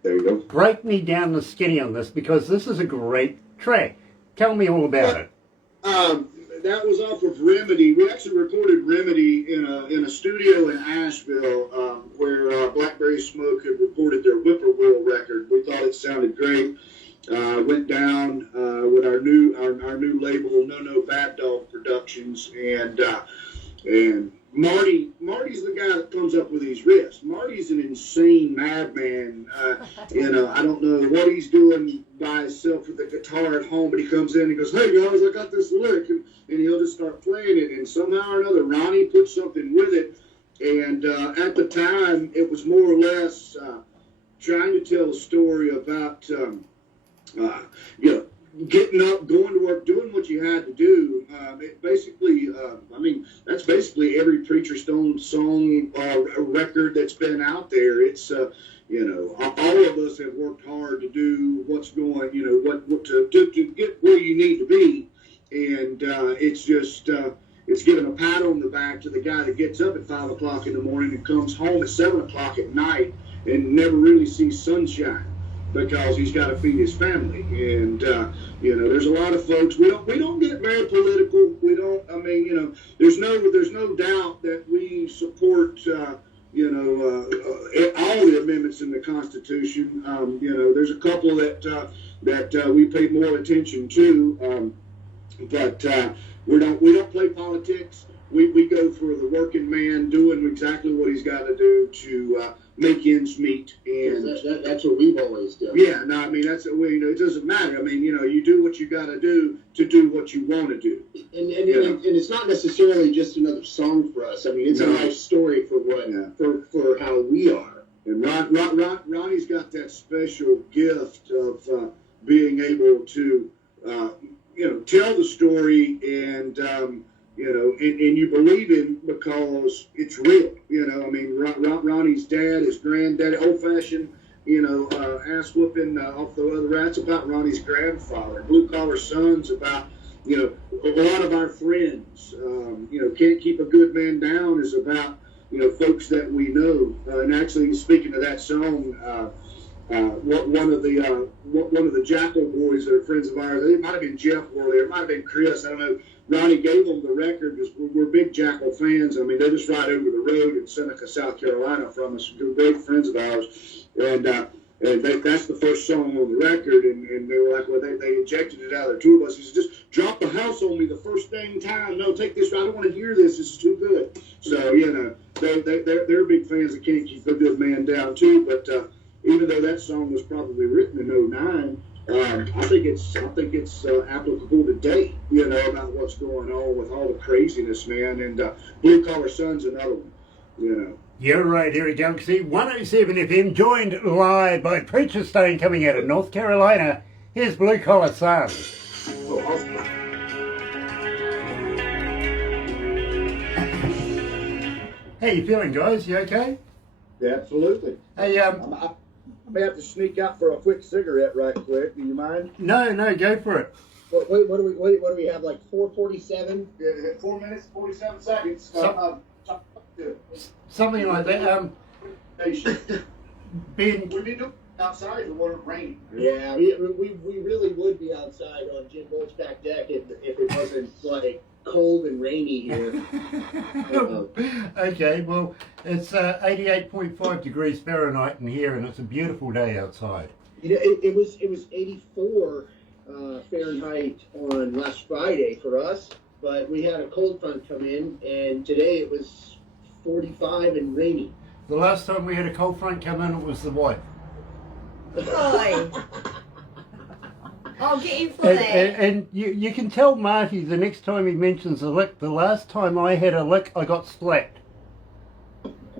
There you go. break me down the skinny on this because this is a great track. Tell me all about it. That was off of Remedy. We actually recorded Remedy in a studio in Asheville where Blackberry Smoke had recorded their Whippoorwill record. We thought it sounded great. Went down with our new label, No Bad Dog Productions, and Marty's the guy that comes up with these riffs. Marty's an insane madman. I don't know what he's doing by himself with the guitar at home, but he comes in and he goes, "Hey guys, I got this lick," and he'll just start playing it. And somehow or another, Ronnie put something with it. And at the time, it was more or less trying to tell a story about, getting up, going to work, doing what you had to do. It basically, that's basically every Preacher Stone song record that's been out there. It's, all of us have worked hard to do what's going, what to get where you need to be. And it's just, it's giving a pat on the back to the guy that gets up at 5 o'clock in the morning and comes home at 7 o'clock at night and never really sees sunshine, because he's got to feed his family. And there's a lot of folks, we don't get very political. We don't, there's no doubt that we support all the amendments in the Constitution. There's a couple that we pay more attention to, but we don't play politics. We go for the working man doing exactly what he's got to do to make ends meet. And That's what we've always done. yeah, no, that's it doesn't matter. You do what you got to do what you want to do. And it's not necessarily just another song for us. It's a nice story for for how we are. And Ronnie's got that special gift of being able to tell the story and and you believe him because it's real. Ronnie's dad, his granddaddy, old-fashioned, ass whooping off the other rats about Ronnie's grandfather. Blue Collar Son's about, a lot of our friends. Can't Keep a Good Man Down is about, folks that we know. And actually, speaking of that song, one of the Jackal boys that are friends of ours, it might have been Jeff Worley, or it might have been Chris, I don't know. Ronnie gave them the record because we're big Jackal fans. They just ride over the road in Seneca, South Carolina from us. They're great friends of ours. And that's the first song on the record. And they were like, well, they ejected it out of their tour bus. He said, just drop the house on me the first thing time. No, take this. I don't want to hear this. This is too good. So, they're big fans of Can't Keep a Good Man Down, too. But even though that song was probably written in 09, I think it's applicable today, about what's going on with all the craziness, man. And Blue Collar Son's another one, You're right here at Galaxy 107 FM, joined live by Preacher Stone coming out of North Carolina. Here's Blue Collar Sun. How you feeling, guys? You okay? Yeah, absolutely. Hey, I may have to sneak out for a quick cigarette right quick. Do you mind? No, go for it. What do we have, like 4:47? 4 minutes, 47 seconds. Something like that. Ben, We'd be doing outside if it wasn't raining. Yeah, we really would be outside on Jim Bolt's back deck if it wasn't like cold and rainy here. Okay, well, it's 88.5 degrees Fahrenheit in here, and it's a beautiful day outside. It was 84 Fahrenheit on last Friday for us, but we had a cold front come in, and today it was 45 and rainy. The last time we had a cold front come in, it was the wife. Oi. I'll get you for And, that. and you can tell Marty the next time he mentions a lick, the last time I had a lick, I got slapped.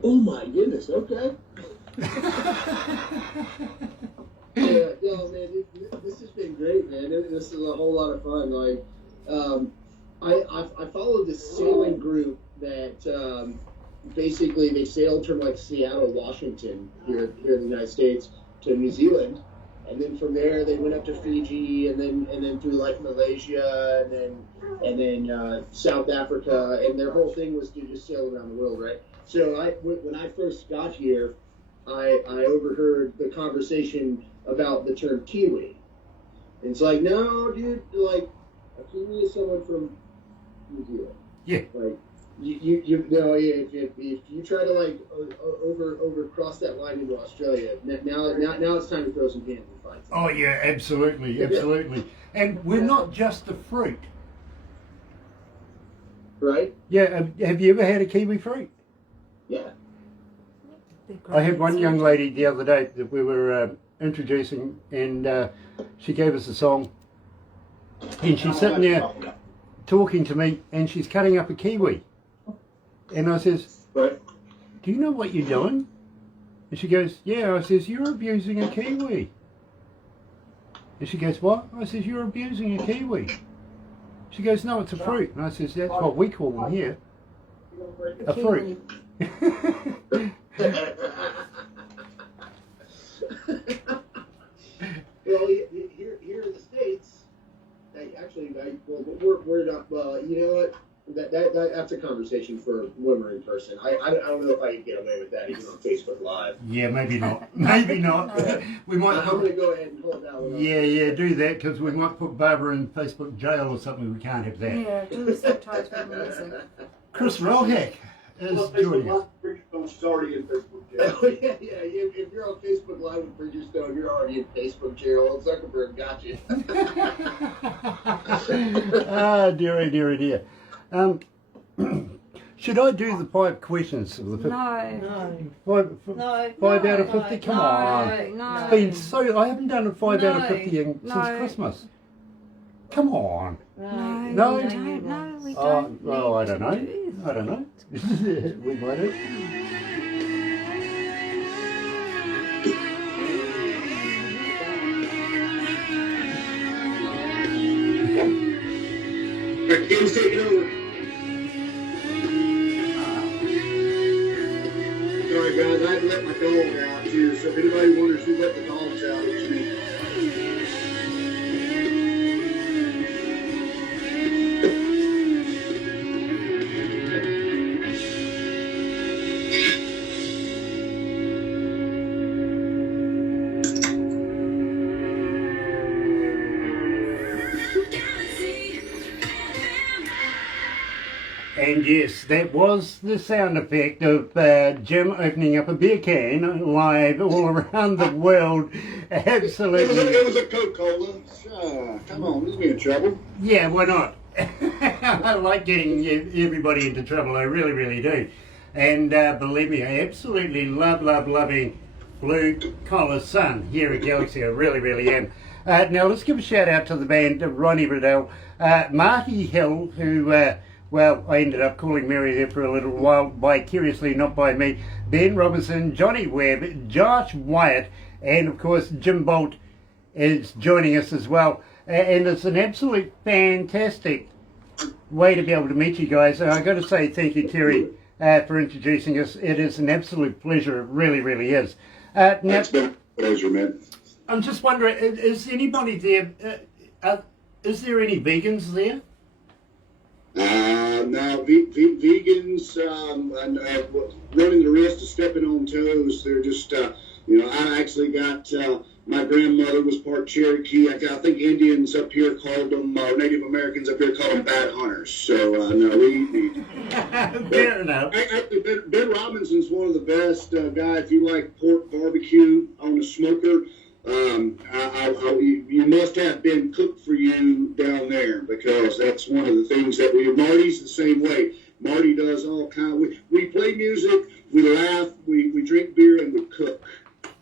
Oh my goodness, okay. Yeah, man, this has been great, man. This is a whole lot of fun. I follow this sailing group that basically they sailed from like Seattle, Washington, here in the United States to New Zealand, and then from there they went up to Fiji, and then through like Malaysia, and then South Africa, and their whole thing was to just sail around the world, right? So when I first got here, I overheard the conversation about the term Kiwi. And it's like, no, dude, like a Kiwi is someone from New Zealand. Yeah. Like you know, if you try to like over cross that line into Australia, now it's time to throw some hands and fight. Oh yeah, absolutely. And we're not just the fruit. Right? Yeah. Have you ever had a kiwi fruit? Yeah. I had one young lady the other day that we were introducing, and she gave us a song, and she's sitting there talking to me, and she's cutting up a kiwi, and I says, Right. "Do you know what you're doing?" And she goes, "Yeah." I says, "You're abusing a kiwi." And she goes, "What?" I says, "You're abusing a kiwi." She goes, "No, it's a fruit." And I says, "That's what we call them here, a fruit." Well, here in the States, we're not. You know what? That's a conversation for when we're in person. I don't know if I can get away with that even on Facebook Live. Yeah, maybe not. Maybe not. We might. I'm going to go ahead and hold that one up. Yeah, do that, because we might put Barbara in Facebook jail or something. We can't have that. Yeah, do the subtitle music. Chris Rohack is joining us. Bridgestone's already in Facebook jail. Oh, yeah. If you're on Facebook Live with Bridgestone, you're already in Facebook jail. Zuckerberg got you. Ah, dear. Should I do the 5 questions? Of the No. Five out of 50? Come on. No. It's been so... I haven't done a 5 out of 50 since No. Christmas. Come on. No, No? we don't. No, we Oh, don't. well, I need don't to know. do I don't know. We might have. Kim's taking over. Sorry, guys, I had to let my dog out too. So if anybody wonders who let the dogs out, it's me. And yes, that was the sound effect of Jim opening up a beer can live all around the world. Absolutely. It was a Coca-Cola. Come on, leave me in trouble. Yeah, why not? I like getting everybody into trouble. I really do. And believe me, I absolutely loving Blue Collar Sun here at Galaxy. I really am. Now let's give a shout out to the band Ronnie Riddell, Marty Hill, who... well, I ended up calling Mary there for a little while, vicariously, not by me. Ben Robinson, Johnny Webb, Josh Wyatt, and of course Jim Bolt is joining us as well. And it's an absolute fantastic way to be able to meet you guys. And I've got to say thank you, Terry, for introducing us. It is an absolute pleasure. It really is. Now, It's been a pleasure, man. I'm just wondering, is anybody there, is there any vegans there? Now, vegans, and running the risk of stepping on toes, they're just, I actually got, my grandmother was part Cherokee. I think Indians up here called them, Native Americans up here call them bad hunters. So, no, we eat meat. Fair enough. Actually, Ben Robinson's one of the best guys. If you like pork barbecue on a smoker, you must have been cooked for you down there, because that's one of the things that Marty's the same way. Marty does all we play music, we laugh, we drink beer, and we cook.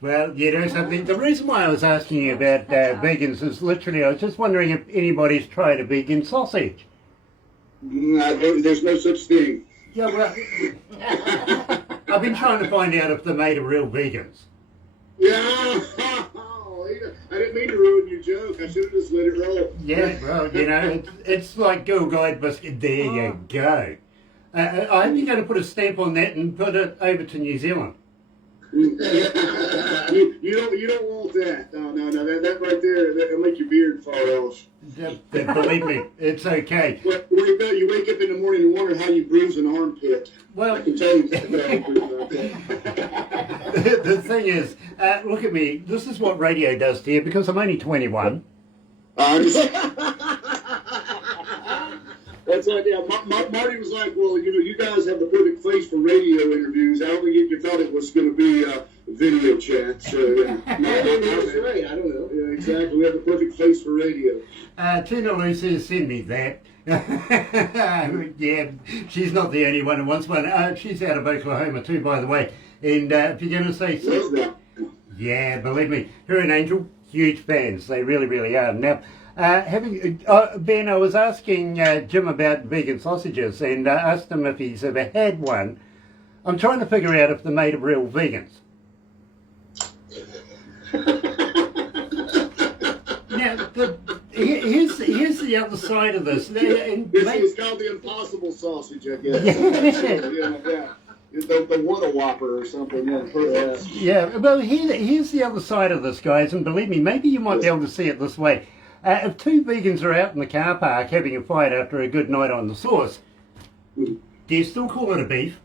Well, you know something, the reason why I was asking you about vegans is literally, I was just wondering if anybody's tried a vegan sausage. There's no such thing. Yeah, well, I've been trying to find out if they're made of real vegans. Yeah, I didn't mean to ruin your joke. I should have just let it roll. Yeah, well, you know, it's like Girl Guide Biscuit. There you go. I think you're going to put a stamp on that and put it over to New Zealand. You don't want that. No. That right there, that'll make your beard fall off. Believe me, it's okay. Well, you wake up in the morning and wonder how you bruise an armpit. Well, I can tell you that. the thing is, look at me. This is what radio does to you because I'm only 21. That's like, yeah. Marty was like, well, you guys have the perfect face for radio interviews. I don't think you thought it was going to be video chat. So, yeah. That's right. I don't know. Yeah, exactly. We have the perfect face for radio. Tina Lou says, send me that. Yeah, she's not the only one who wants one. She's out of Oklahoma too, by the way. And if you're going to say, yeah, believe me, her and Angel, huge fans. They really, really are. Now, Ben, I was asking Jim about vegan sausages and asked him if he's ever had one. I'm trying to figure out if they're made of real vegans. Now, here's the other side of this. It's called the impossible sausage, I guess. Yeah. The Wonder Whopper or something. Yeah, well, here's the other side of this, guys, and believe me, maybe you might be able to see it this way. If two vegans are out in the car park having a fight after a good night on the sauce, do you still call it a beef?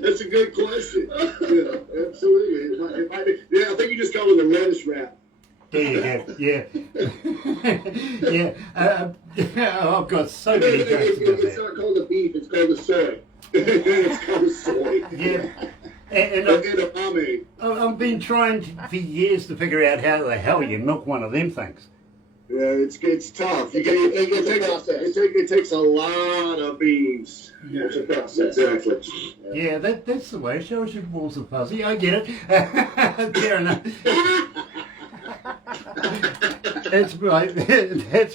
That's a good question. Yeah, absolutely. It might be. Yeah, I think you just call it a lettuce wrap. There you go. Yeah. Yeah. I've got so many jokes about that. It's not called a beef, it's called a soy. It's called a soy. Yeah. And I've been trying for years to figure out how the hell you milk one of them things. Yeah, it's tough. It takes a lot of beans. Yeah, it's a process. Exactly. Yeah, that's the way. It shows your balls are fuzzy. I get it. Fair enough. That's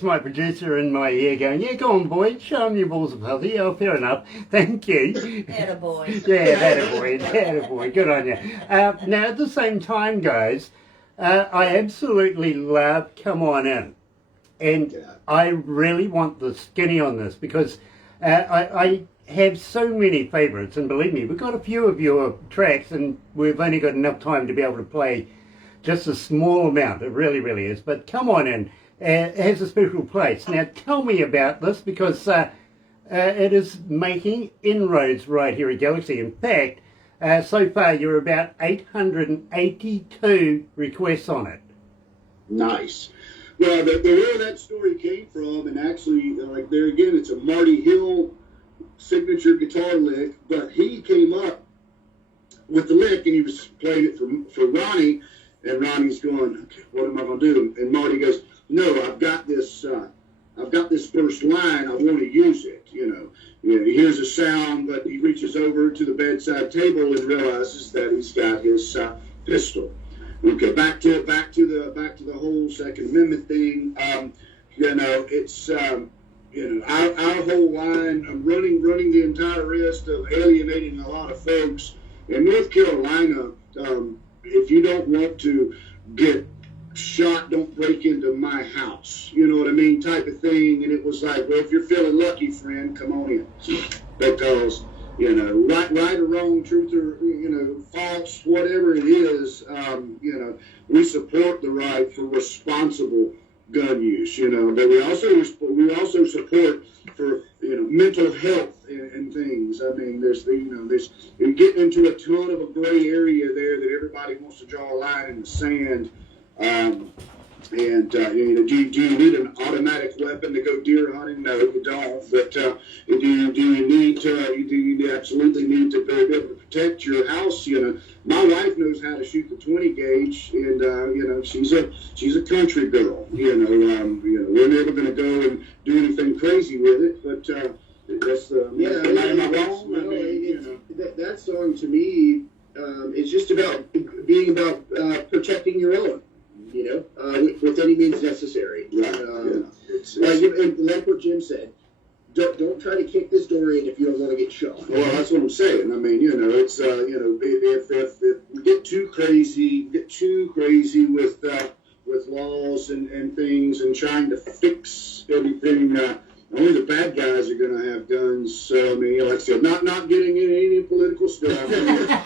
my producer in my ear going, yeah, go on, boy, show him your balls are fuzzy. Oh, fair enough. Thank you. Attaboy. Yeah, attaboy. Good on you. Now, at the same time, guys, I absolutely love Come On In. And I really want the skinny on this because I have so many favourites. And believe me, we've got a few of your tracks and we've only got enough time to be able to play just a small amount. It really, really is. But Come On In has a special place. Now, tell me about this because it is making inroads right here at Galaxy. In fact, so far you're about 882 requests on it. Nice. Well, where that story came from, and actually, like there again, it's a Marty Hill signature guitar lick, but he came up with the lick and he was playing it for Ronnie, and Ronnie's going, okay, what am I going to do? And Marty goes, no, I've got this first line, I want to use it, He hears a sound, but he reaches over to the bedside table and realizes that he's got his pistol. Okay, back to the whole Second Amendment thing. It's our whole line. I'm running the entire risk of alienating a lot of folks in North Carolina. If you don't want to get shot, don't break into my house. You know what I mean, type of thing. And it was like, well, if you're feeling lucky, friend, come on in, because. Right or wrong, truth or false, whatever it is, we support the right for responsible gun use. But we also support for mental health and things. I mean, there's you're getting into a ton of a gray area there that everybody wants to draw a line in the sand. Do you need an automatic weapon to go deer hunting? No, you don't. But do you absolutely need to be able to protect your house? My wife knows how to shoot the 20 gauge, and she's a country girl. We're never going to go and do anything crazy with it. But that's am I wrong? That song to me is just about being about protecting your own. With any means necessary. Right. And like what Jim said, don't try to kick this door in if you don't want to get shot. Well, that's what I'm saying. I mean, it's if we get too crazy with laws and things and trying to fix everything. Only the bad guys are going to have guns. So I mean, like I said, not getting into any political stuff.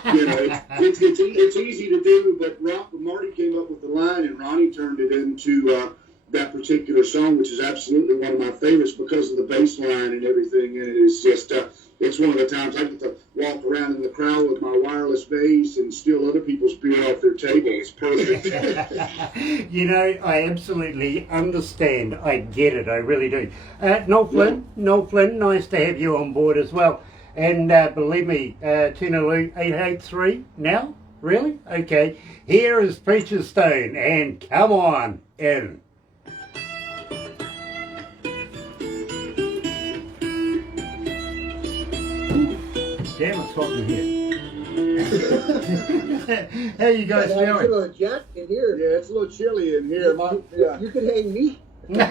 It's easy to do, but Marty came up with the line, and Ronnie turned it into that particular song, which is absolutely one of my favorites because of the bass line and everything. And it is just, it's one of the times I get to walk around in the crowd with my wireless bass and steal other people's beer off their table. It's perfect. I absolutely understand. I get it. I really do. Noel Flynn, nice to have you on board as well. And believe me, Tinaloo 883 now? Really? Okay. Here is Preacher Stone, and come on in. Damn, it's hot in here. How you guys doing? A jacket in here. Yeah, it's a little chilly in here. You could hang me. No,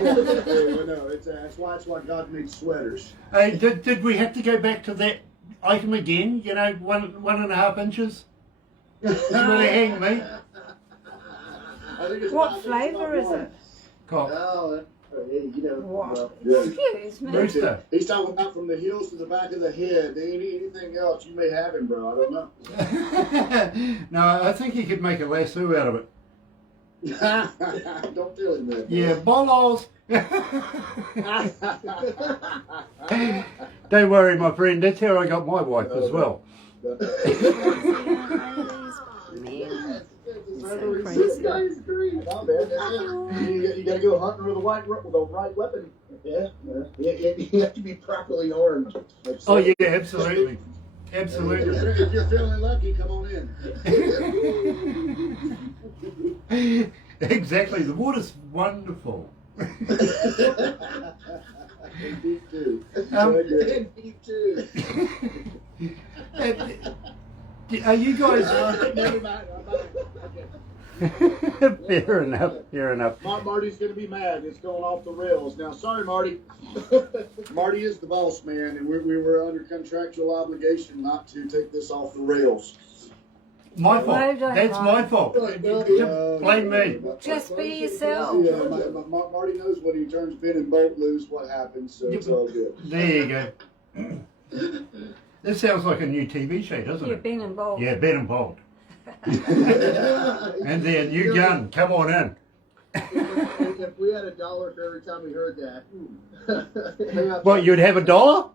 that's why God made sweaters. Hey, did we have to go back to that item again? 1.5 inches? Doesn't really hang me. What flavour is it? Cock. Oh, What? Yeah. Excuse me. Rooster. He's talking about from the heels to the back of the head. Anything else you may have him, bro. I don't know. No, I think you could make a lasso out of it. Don't tell him that. Yeah, bolos. Don't worry, my friend. That's how I got my wife as well. This guy is great. Oh, man, that's it. You got to go hunting with the right weapon. Yeah. You have to be properly armed. Oh yeah, absolutely. Absolutely. If you're feeling lucky, come on in. Exactly. The water's wonderful. Me too. Me too. Are you guys? Never mind. Fair enough. Fair enough. Marty's going to be mad. It's going off the rails. Now, sorry, Marty. Marty is the boss man, and we were under contractual obligation not to take this off the rails. My fault. No, don't That's mind. my fault. Blame me. Just be yourself. Yeah, Marty knows when he turns pin and bolt loose what happens, so it's all good. There you go. This sounds like a new TV show, doesn't Yeah, it? Ben and Bolt. Yeah, Ben and Bolt. And their new gun. Come on in. If we had $1 for every time we heard that. What, you'd have $1?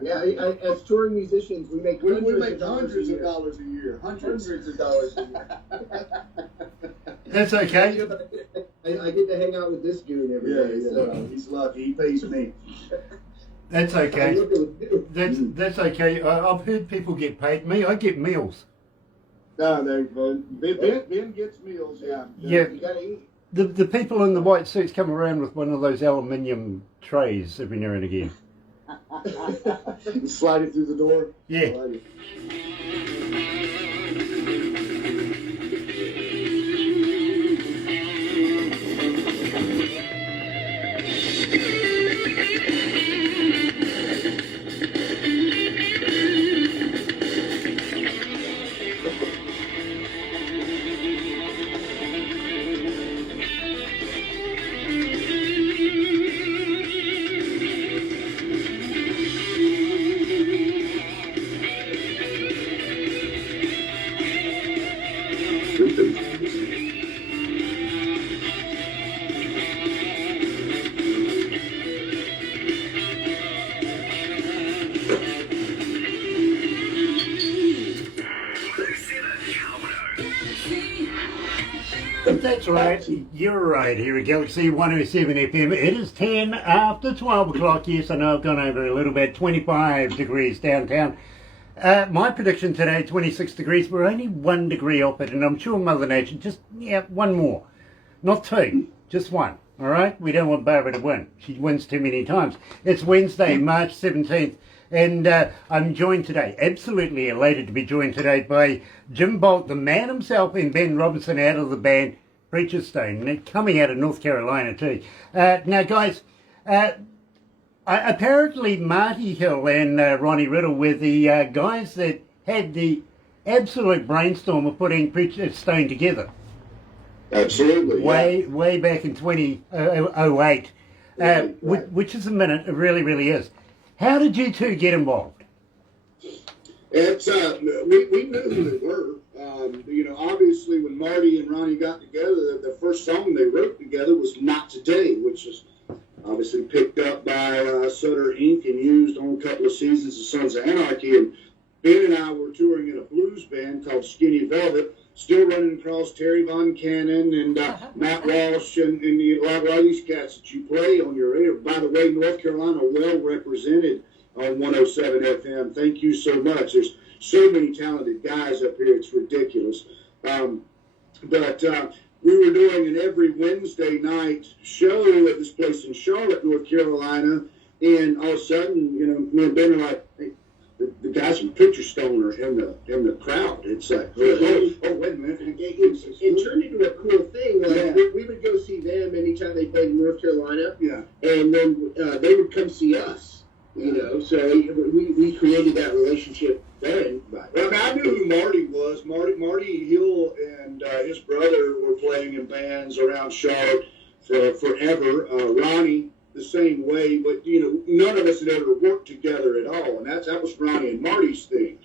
Yeah, as touring musicians, we make We hundreds, make of dollars hundreds a of year. dollars a year. Hundreds. Hundreds of dollars a year. That's okay. I get to hang out with this goon every day. So. He's lucky. He pays me. That's okay. That's okay. I've heard people get paid. Me, I get meals. No, there you go. Ben gets meals, yeah. Yeah. You gotta eat. The people in the white suits come around with one of those aluminium trays every now and again. Slide it through the door. Yeah. Slide it. That's right. You're right here at Galaxy 107 FM. It is 10 after 12 o'clock. Yes, I know I've gone over a little bit. 25 degrees downtown. My prediction today, 26 degrees. We're only 1 degree off it, and I'm sure Mother Nature, one more. Not two, just one. All right? We don't want Barbara to win. She wins too many times. It's Wednesday, March 17th. And I'm joined today, absolutely elated to be joined today by Jim Bolt, the man himself, and Ben Robinson out of the band Preacher Stone, coming out of North Carolina too. Now guys, Apparently, Marty Hill and Ronnie Riddle were the guys that had the absolute brainstorm of putting Preacher Stone together. Absolutely. Way back in 2008, Right. which is a minute. It really, really is. How did you two get involved? It's we knew who they were. Obviously, when Marty and Ronnie got together, the first song they wrote together was "Not Today," which is obviously picked up by Sutter Inc. and used on a couple of seasons of Sons of Anarchy. And Ben and I were touring in a blues band called Skinny Velvet, still running across Terry Von Cannon and Matt Walsh and a lot of these cats that you play on your radio. By the way, North Carolina well represented on 107 FM. Thank you so much. There's so many talented guys up here. It's ridiculous. But we were doing an every Wednesday night show at this place in Charlotte, North Carolina, and all of a sudden, me and Ben are like, hey, the guys from Picture Stone are in the crowd. It's like, oh wait a minute. It turned into a cool thing. Like, we would go see them anytime they played in North Carolina, and then they would come see us. So we created that relationship then. Right. Well, I knew who Marty was. Marty Hill and his brother were playing in bands around Charlotte for forever. Ronnie the same way, but none of us had ever worked together at all, and that was Ronnie and Marty's thing.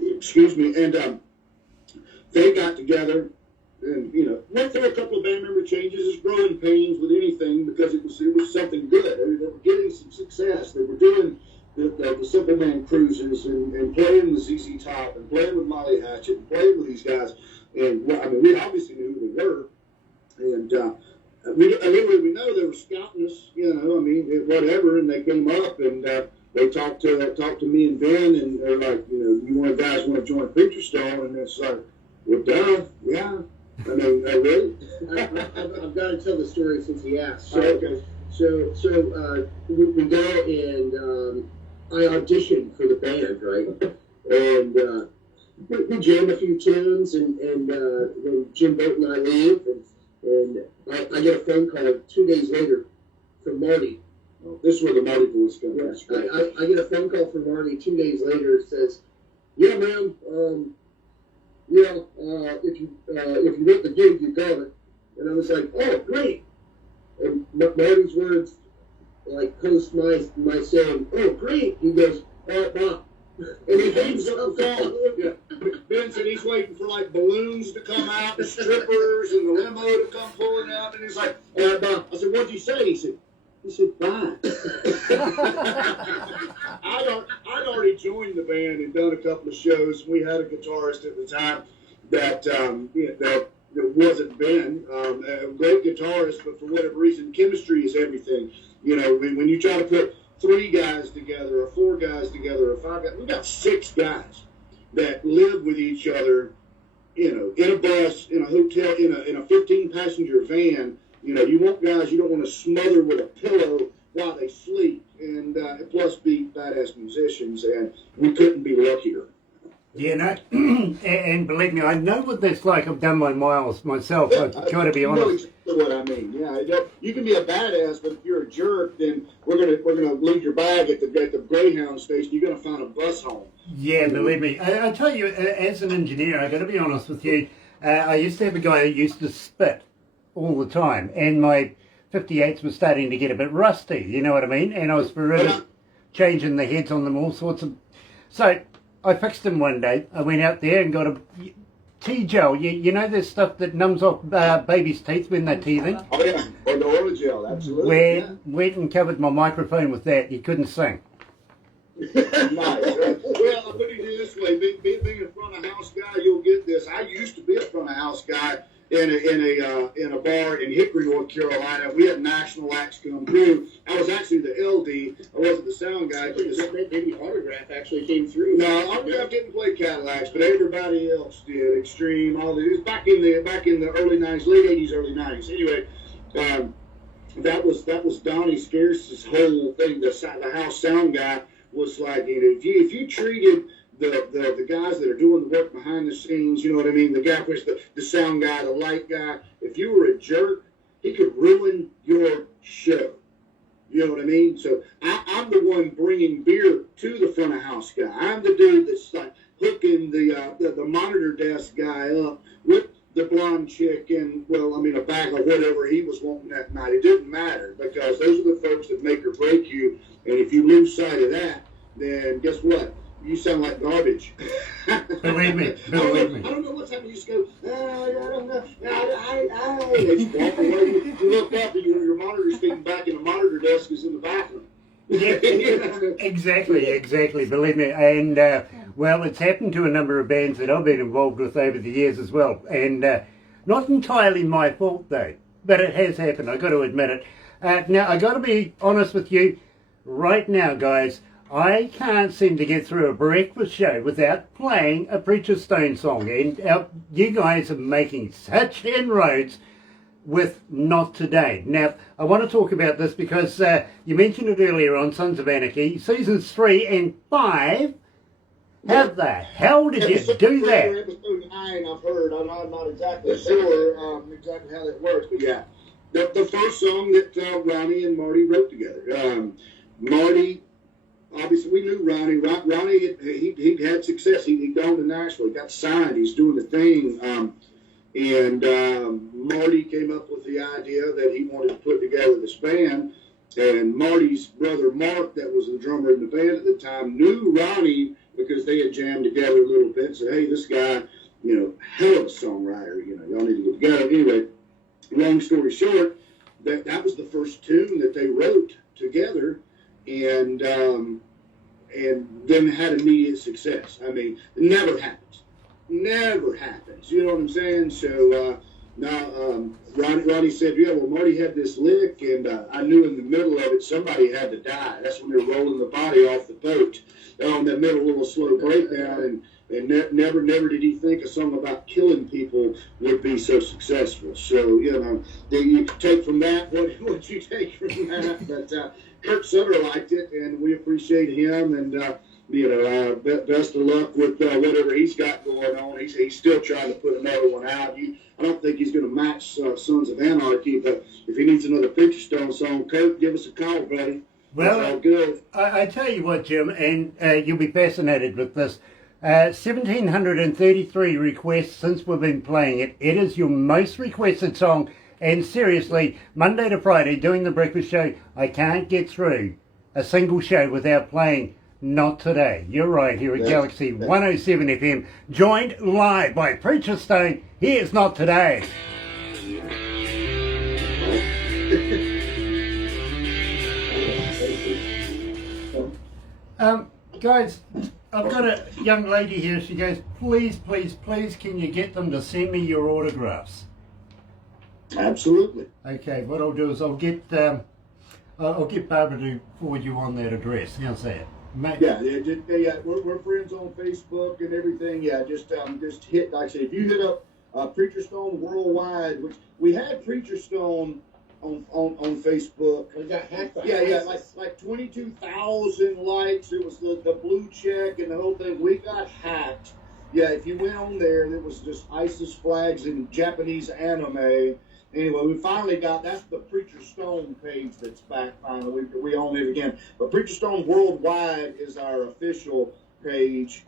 Excuse me, and they got together. And went through a couple of band member changes. It's growing pains with anything because it was something good. They were getting some success. They were doing the Simple Man cruises and playing with ZZ Top and playing with Molly Hatchet and playing with these guys. And we obviously knew who they were. And we know they were scouting us. Whatever. And they came up and they talked to me and Ben, and they're like, you guys want to join Preacher Stone? And it's like, well, duh, yeah. Really? I've got to tell the story since he asked. So we go and I auditioned for the band, right? And we jam a few tunes, and then Jim Boat and I leave, and I get a phone call 2 days later from Marty. Oh, this is where the Marty voice comes. Yes, I get a phone call from Marty 2 days later. It says, "Yeah, man. If you get the gig, you got it." And I was like, "Oh, great!" And Marty's words, like, post my saying, "Oh, great," he goes, "Bob," and he hangs up the phone. Yeah. Ben said he's waiting for like balloons to come out, the strippers, and the limo to come pulling out, and he's like, "Bob." I said, "What'd you say?" He said, "Bye." I'd already joined the band and done a couple of shows. We had a guitarist at the time that wasn't Ben, a great guitarist, but for whatever reason, chemistry is everything. When you try to put 3 guys together, or 4 guys together, or 5 guys, we got 6 guys that live with each other, in a bus, in a hotel, in a 15-passenger van. You want guys you don't want to smother with a pillow while they sleep, and plus be badass musicians, and we couldn't be luckier. And believe me, I know what that's like. I've done my miles myself. I've got to be honest. You know exactly what I mean. Yeah, you can be a badass, but if you're a jerk, then we're gonna leave your bag at the Greyhound station. You're gonna find a bus home. Yeah, believe me. I tell you, as an engineer, I got to be honest with you. I used to have a guy who used to spit all the time, and my 58s were starting to get a bit rusty. You know what I mean? And I was forever changing the heads on them, all sorts of. So I fixed them one day. I went out there and got a T-gel. You know this stuff that numbs off babies' teeth when they're teething? Oh, yeah. Or the oral gel, absolutely. Went and covered my microphone with that. He couldn't sing. Nice. Well, I'll put it this way. Being a front-of-house guy, you'll get this. I used to be a front-of-house guy in a bar in Hickory, North Carolina. We had national acts come through. I was actually the LD. I wasn't the sound guy. Maybe Autograph actually came through. No, Autograph didn't play Cadillacs, but everybody else did. Extreme, all this. It was back in the early '90s, late '80s, early '90s. Anyway, that was Donnie Scarce's whole thing. The house sound guy was like, if you treated the guys that are doing the work behind the scenes, you know what I mean? The guy who's the sound guy, the light guy. If you were a jerk, he could ruin your show. You know what I mean? So I'm the one bringing beer to the front of house guy. I'm the dude that's like hooking the monitor desk guy up with the blonde chick and, well, I mean, a bag of whatever he was wanting that night. It didn't matter because those are the folks that make or break you. And if you lose sight of that, then guess what? You sound like garbage. Believe me. I don't know what's happening. You just go, I don't know. And you walk away. You look up and your monitor's feeding back, and the monitor desk is in the bathroom. Yeah, exactly. Believe me. And, well, it's happened to a number of bands that I've been involved with over the years as well. And not entirely my fault, though. But it has happened. I've got to admit it. Now, I've got to be honest with you. Right now, guys, I can't seem to get through a breakfast show without playing a Preacher Stone song. And you guys are making such inroads with Not Today. Now, I want to talk about this because you mentioned it earlier on Sons of Anarchy, seasons 3 and 5. How the hell did you do that? Episode 9, I've heard. I'm not exactly sure exactly how that works, but yeah. The first song that Ronnie and Marty wrote together. Marty, obviously, we knew Ronnie. Ronnie, he had success. He'd gone to Nashville. He got signed. He's doing the thing. And Marty came up with the idea that he wanted to put together this band. And Marty's brother, Mark, that was the drummer in the band at the time, knew Ronnie because they had jammed together a little bit and said, hey, this guy, hell of a songwriter. Y'all need to get together. Anyway, long story short, that was the first tune that they wrote together. And then had immediate success. I mean, it never happens. Never happens. You know what I'm saying? So now Ronnie said, yeah, well, Marty had this lick, and I knew in the middle of it somebody had to die. That's when they're rolling the body off the boat. On that middle little slow breakdown, and never did he think a song about killing people would be so successful. So, then you take from that what you take from that. But Kurt Sutter liked it, and we appreciate him, and best of luck with whatever he's got going on. He's still trying to put another one out. I don't think he's going to match Sons of Anarchy, but if he needs another Preacher Stone song, Kurt, give us a call, buddy. Well, all good. I tell you what, Jim, and you'll be fascinated with this. 1,733 requests since we've been playing it. It is your most requested song. And seriously, Monday to Friday, doing the breakfast show, I can't get through a single show without playing Not Today. You're right, here at Galaxy 107 FM, joined live by Preacher Stone. Here's Not Today. Guys, I've got a young lady here. She goes, please, can you get them to send me your autographs? Absolutely. Okay, what I'll do is I'll get Barbara to forward you on that address. How's that? Yeah, we're friends on Facebook and everything. Yeah, just hit, like I said, if you hit up Preacher Stone Worldwide, which we had Preacher Stone on Facebook. We got hacked. Like 22,000 likes. It was the blue check and the whole thing. We got hacked. Yeah, if you went on there, it was just ISIS flags and Japanese anime. Anyway, we finally that's the Preacher Stone page that's back finally. We own it again. But Preacher Stone Worldwide is our official page.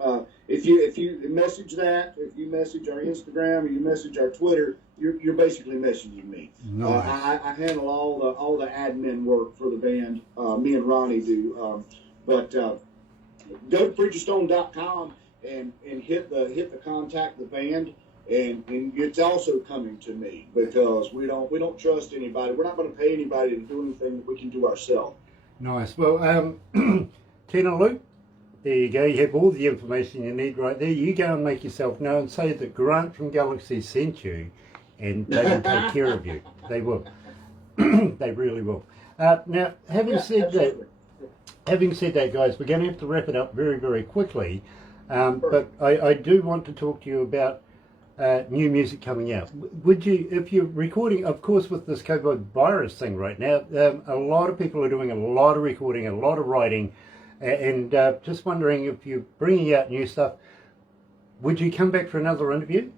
If you message that, if you message our Instagram or you message our Twitter, you're basically messaging me. Nice. I handle all the admin work for the band. Me and Ronnie do. But go to preacherstone.com and hit the contact the band. And it's also coming to me because we don't trust anybody. We're not going to pay anybody to do anything that we can do ourselves. Nice. Well, Tina Luke, there you go. You have all the information you need right there. You go and make yourself known. Say that Grant from Galaxy sent you, and they will take care of you. They will. They really will. Now, having said that, guys, we're going to have to wrap it up very, very quickly. But I do want to talk to you about new music coming out. Would you, if you're recording, of course, with this COVID virus thing right now, a lot of people are doing a lot of recording, a lot of writing, and just wondering if you're bringing out new stuff, would you come back for another interview?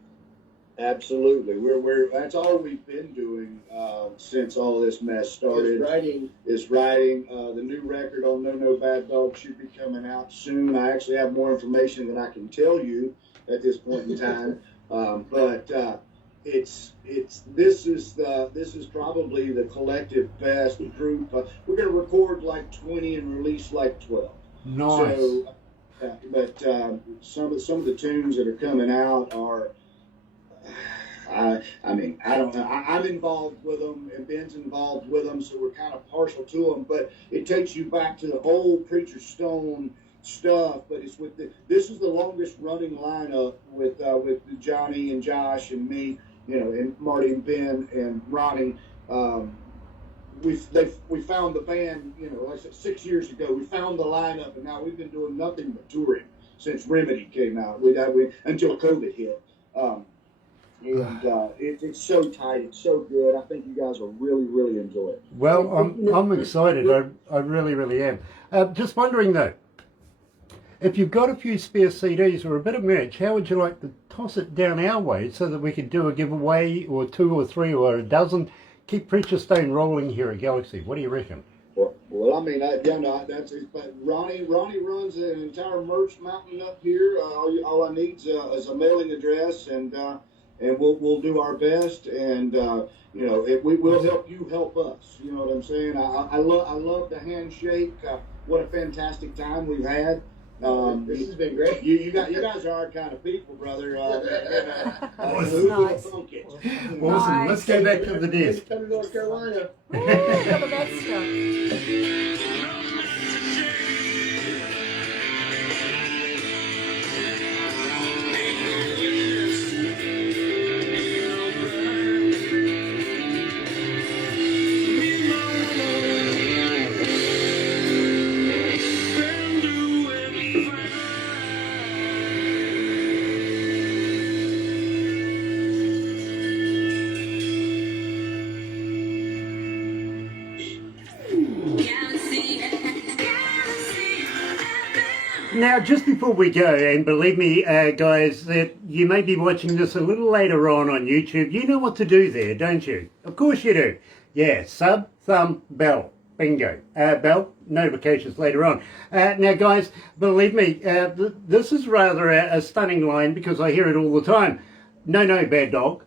Absolutely. We're that's all we've been doing since all this mess started. Is writing. The new record on No Bad Dog should be coming out soon. I actually have more information than I can tell you at this point in time. But this is probably the collective best group. We're going to record like 20 and release like 12. Nice. So, but some of the tunes that are coming out are. I mean, I don't know. I'm involved with them, and Ben's involved with them, so we're kind of partial to them. But it takes you back to the old Preacher Stone stuff. But it's with this is the longest running lineup with Johnny and Josh and me, and Marty and Ben and Ronnie. We found the band, like I said, 6 years ago. We found the lineup, and now we've been doing nothing but touring since Remedy came out. Until COVID hit. It's so tight. It's so good. I think you guys will really, really enjoy it. Well, I'm excited. I really, really am. Just wondering though, if you've got a few spare CDs or a bit of merch, how would you like to toss it down our way so that we could do a giveaway or 2 or 3 or a dozen? Keep Preacher Stone rolling here at Galaxy. What do you reckon? Well, I mean, that's it. But Ronnie runs an entire merch mountain up here. All I need is a mailing address, and we'll do our best, and we will help you help us. You know what I'm saying? I love the handshake. What a fantastic time we've had. This has been great. You guys are our kind of people, brother. Nice. Awesome. Let's go back to the desk. Come to North Carolina. Ooh, look at that stuff. Now, just before we go, and believe me, guys, that you may be watching this a little later on YouTube, you know what to do there, don't you? Of course you do. Yeah, sub, thumb, bell. Bingo. Bell, notifications later on. Now, guys, believe me, this is rather a stunning line because I hear it all the time. No, bad dog.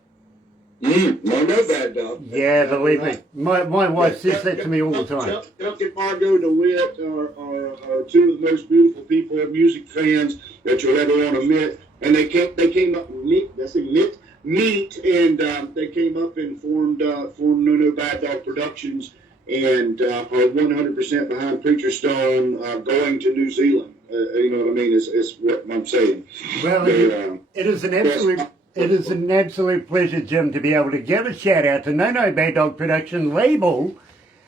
No bad dog. Yeah, believe me. My wife says that to me all the time. Chuck and Margot DeWitt are two of the most beautiful people, music fans that you'll ever want to meet. And they came up meet, and they came up and formed No Bad Dog Productions, and are 100% behind Preacher Stone going to New Zealand. You know what I mean? Is what I'm saying. Well, it is an absolute. It is an absolute pleasure, Jim, to be able to give a shout out to No Bad Dog Production label,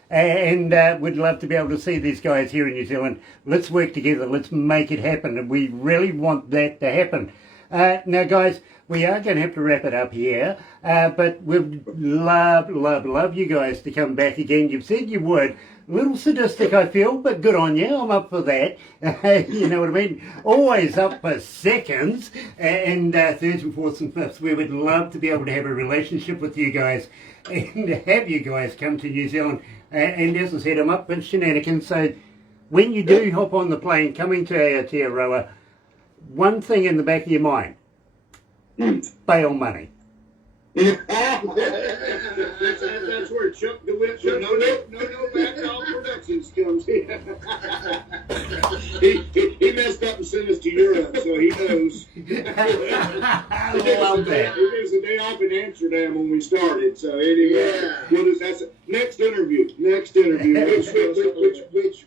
and would love to be able to see these guys here in New Zealand. Let's work together. Let's make it happen, and we really want that to happen. Now, guys, we are going to have to wrap it up here, but we'd love you guys to come back again. You've said you would. A little sadistic, I feel, but good on you. I'm up for that. You know what I mean? Always up for seconds and thirds and fourths and fifths. We would love to be able to have a relationship with you guys and have you guys come to New Zealand. And as I said, I'm up for shenanigans. So when you do hop on the plane coming to Aotearoa, one thing in the back of your mind, bail money. That's where Chuck DeWitt from No Bad Dog Productions comes in. he messed up and sent us to Europe, so he knows. I love that. It was a day off in Amsterdam when we started, so anyway, that's next interview. Which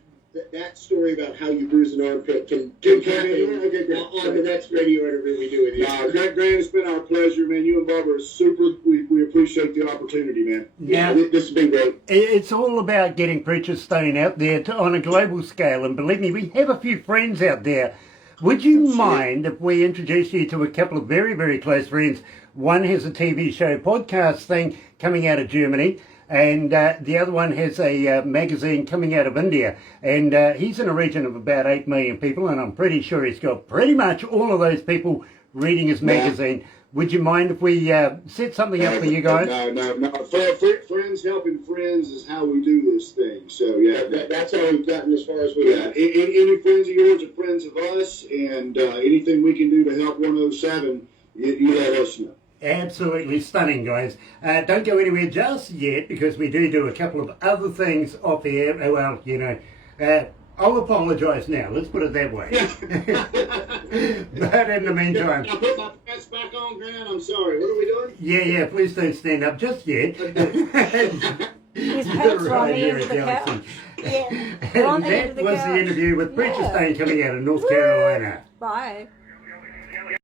that story about how you bruise an armpit can happen on the next radio interview we do with you. Grant, it's been our pleasure, man. You and Barbara are super. We appreciate the opportunity, man. Yeah, this has been great. It's all about getting Preacher Stone out there on a global scale, and believe me, we have a few friends out there. Would you mind if we introduce you to a couple of very, very close friends? One has a TV show podcast thing coming out of Germany, and the other one has a magazine coming out of India, and he's in a region of about 8 million people, and I'm pretty sure he's got pretty much all of those people reading his magazine. would you mind if we set something up for you guys? No. Friends helping friends is how we do this thing. So yeah, That's how we've gotten as far as we yeah. have. Any friends of yours are friends of us, and anything we can do to help 107, you let us know. Absolutely stunning, guys. Don't go anywhere just yet, because we do a couple of other things off air. Well, you know, I'll apologise now. Let's put it that way. But in the meantime... I'll put my pants back on, Grant. I'm sorry. What are we doing? Yeah, please don't stand up just yet. His pants are on the here end of at the Galaxy. couch. Yeah, they're on And the end of that the was couch. the interview with Preacher Yeah. Stain coming out of North Carolina. Bye.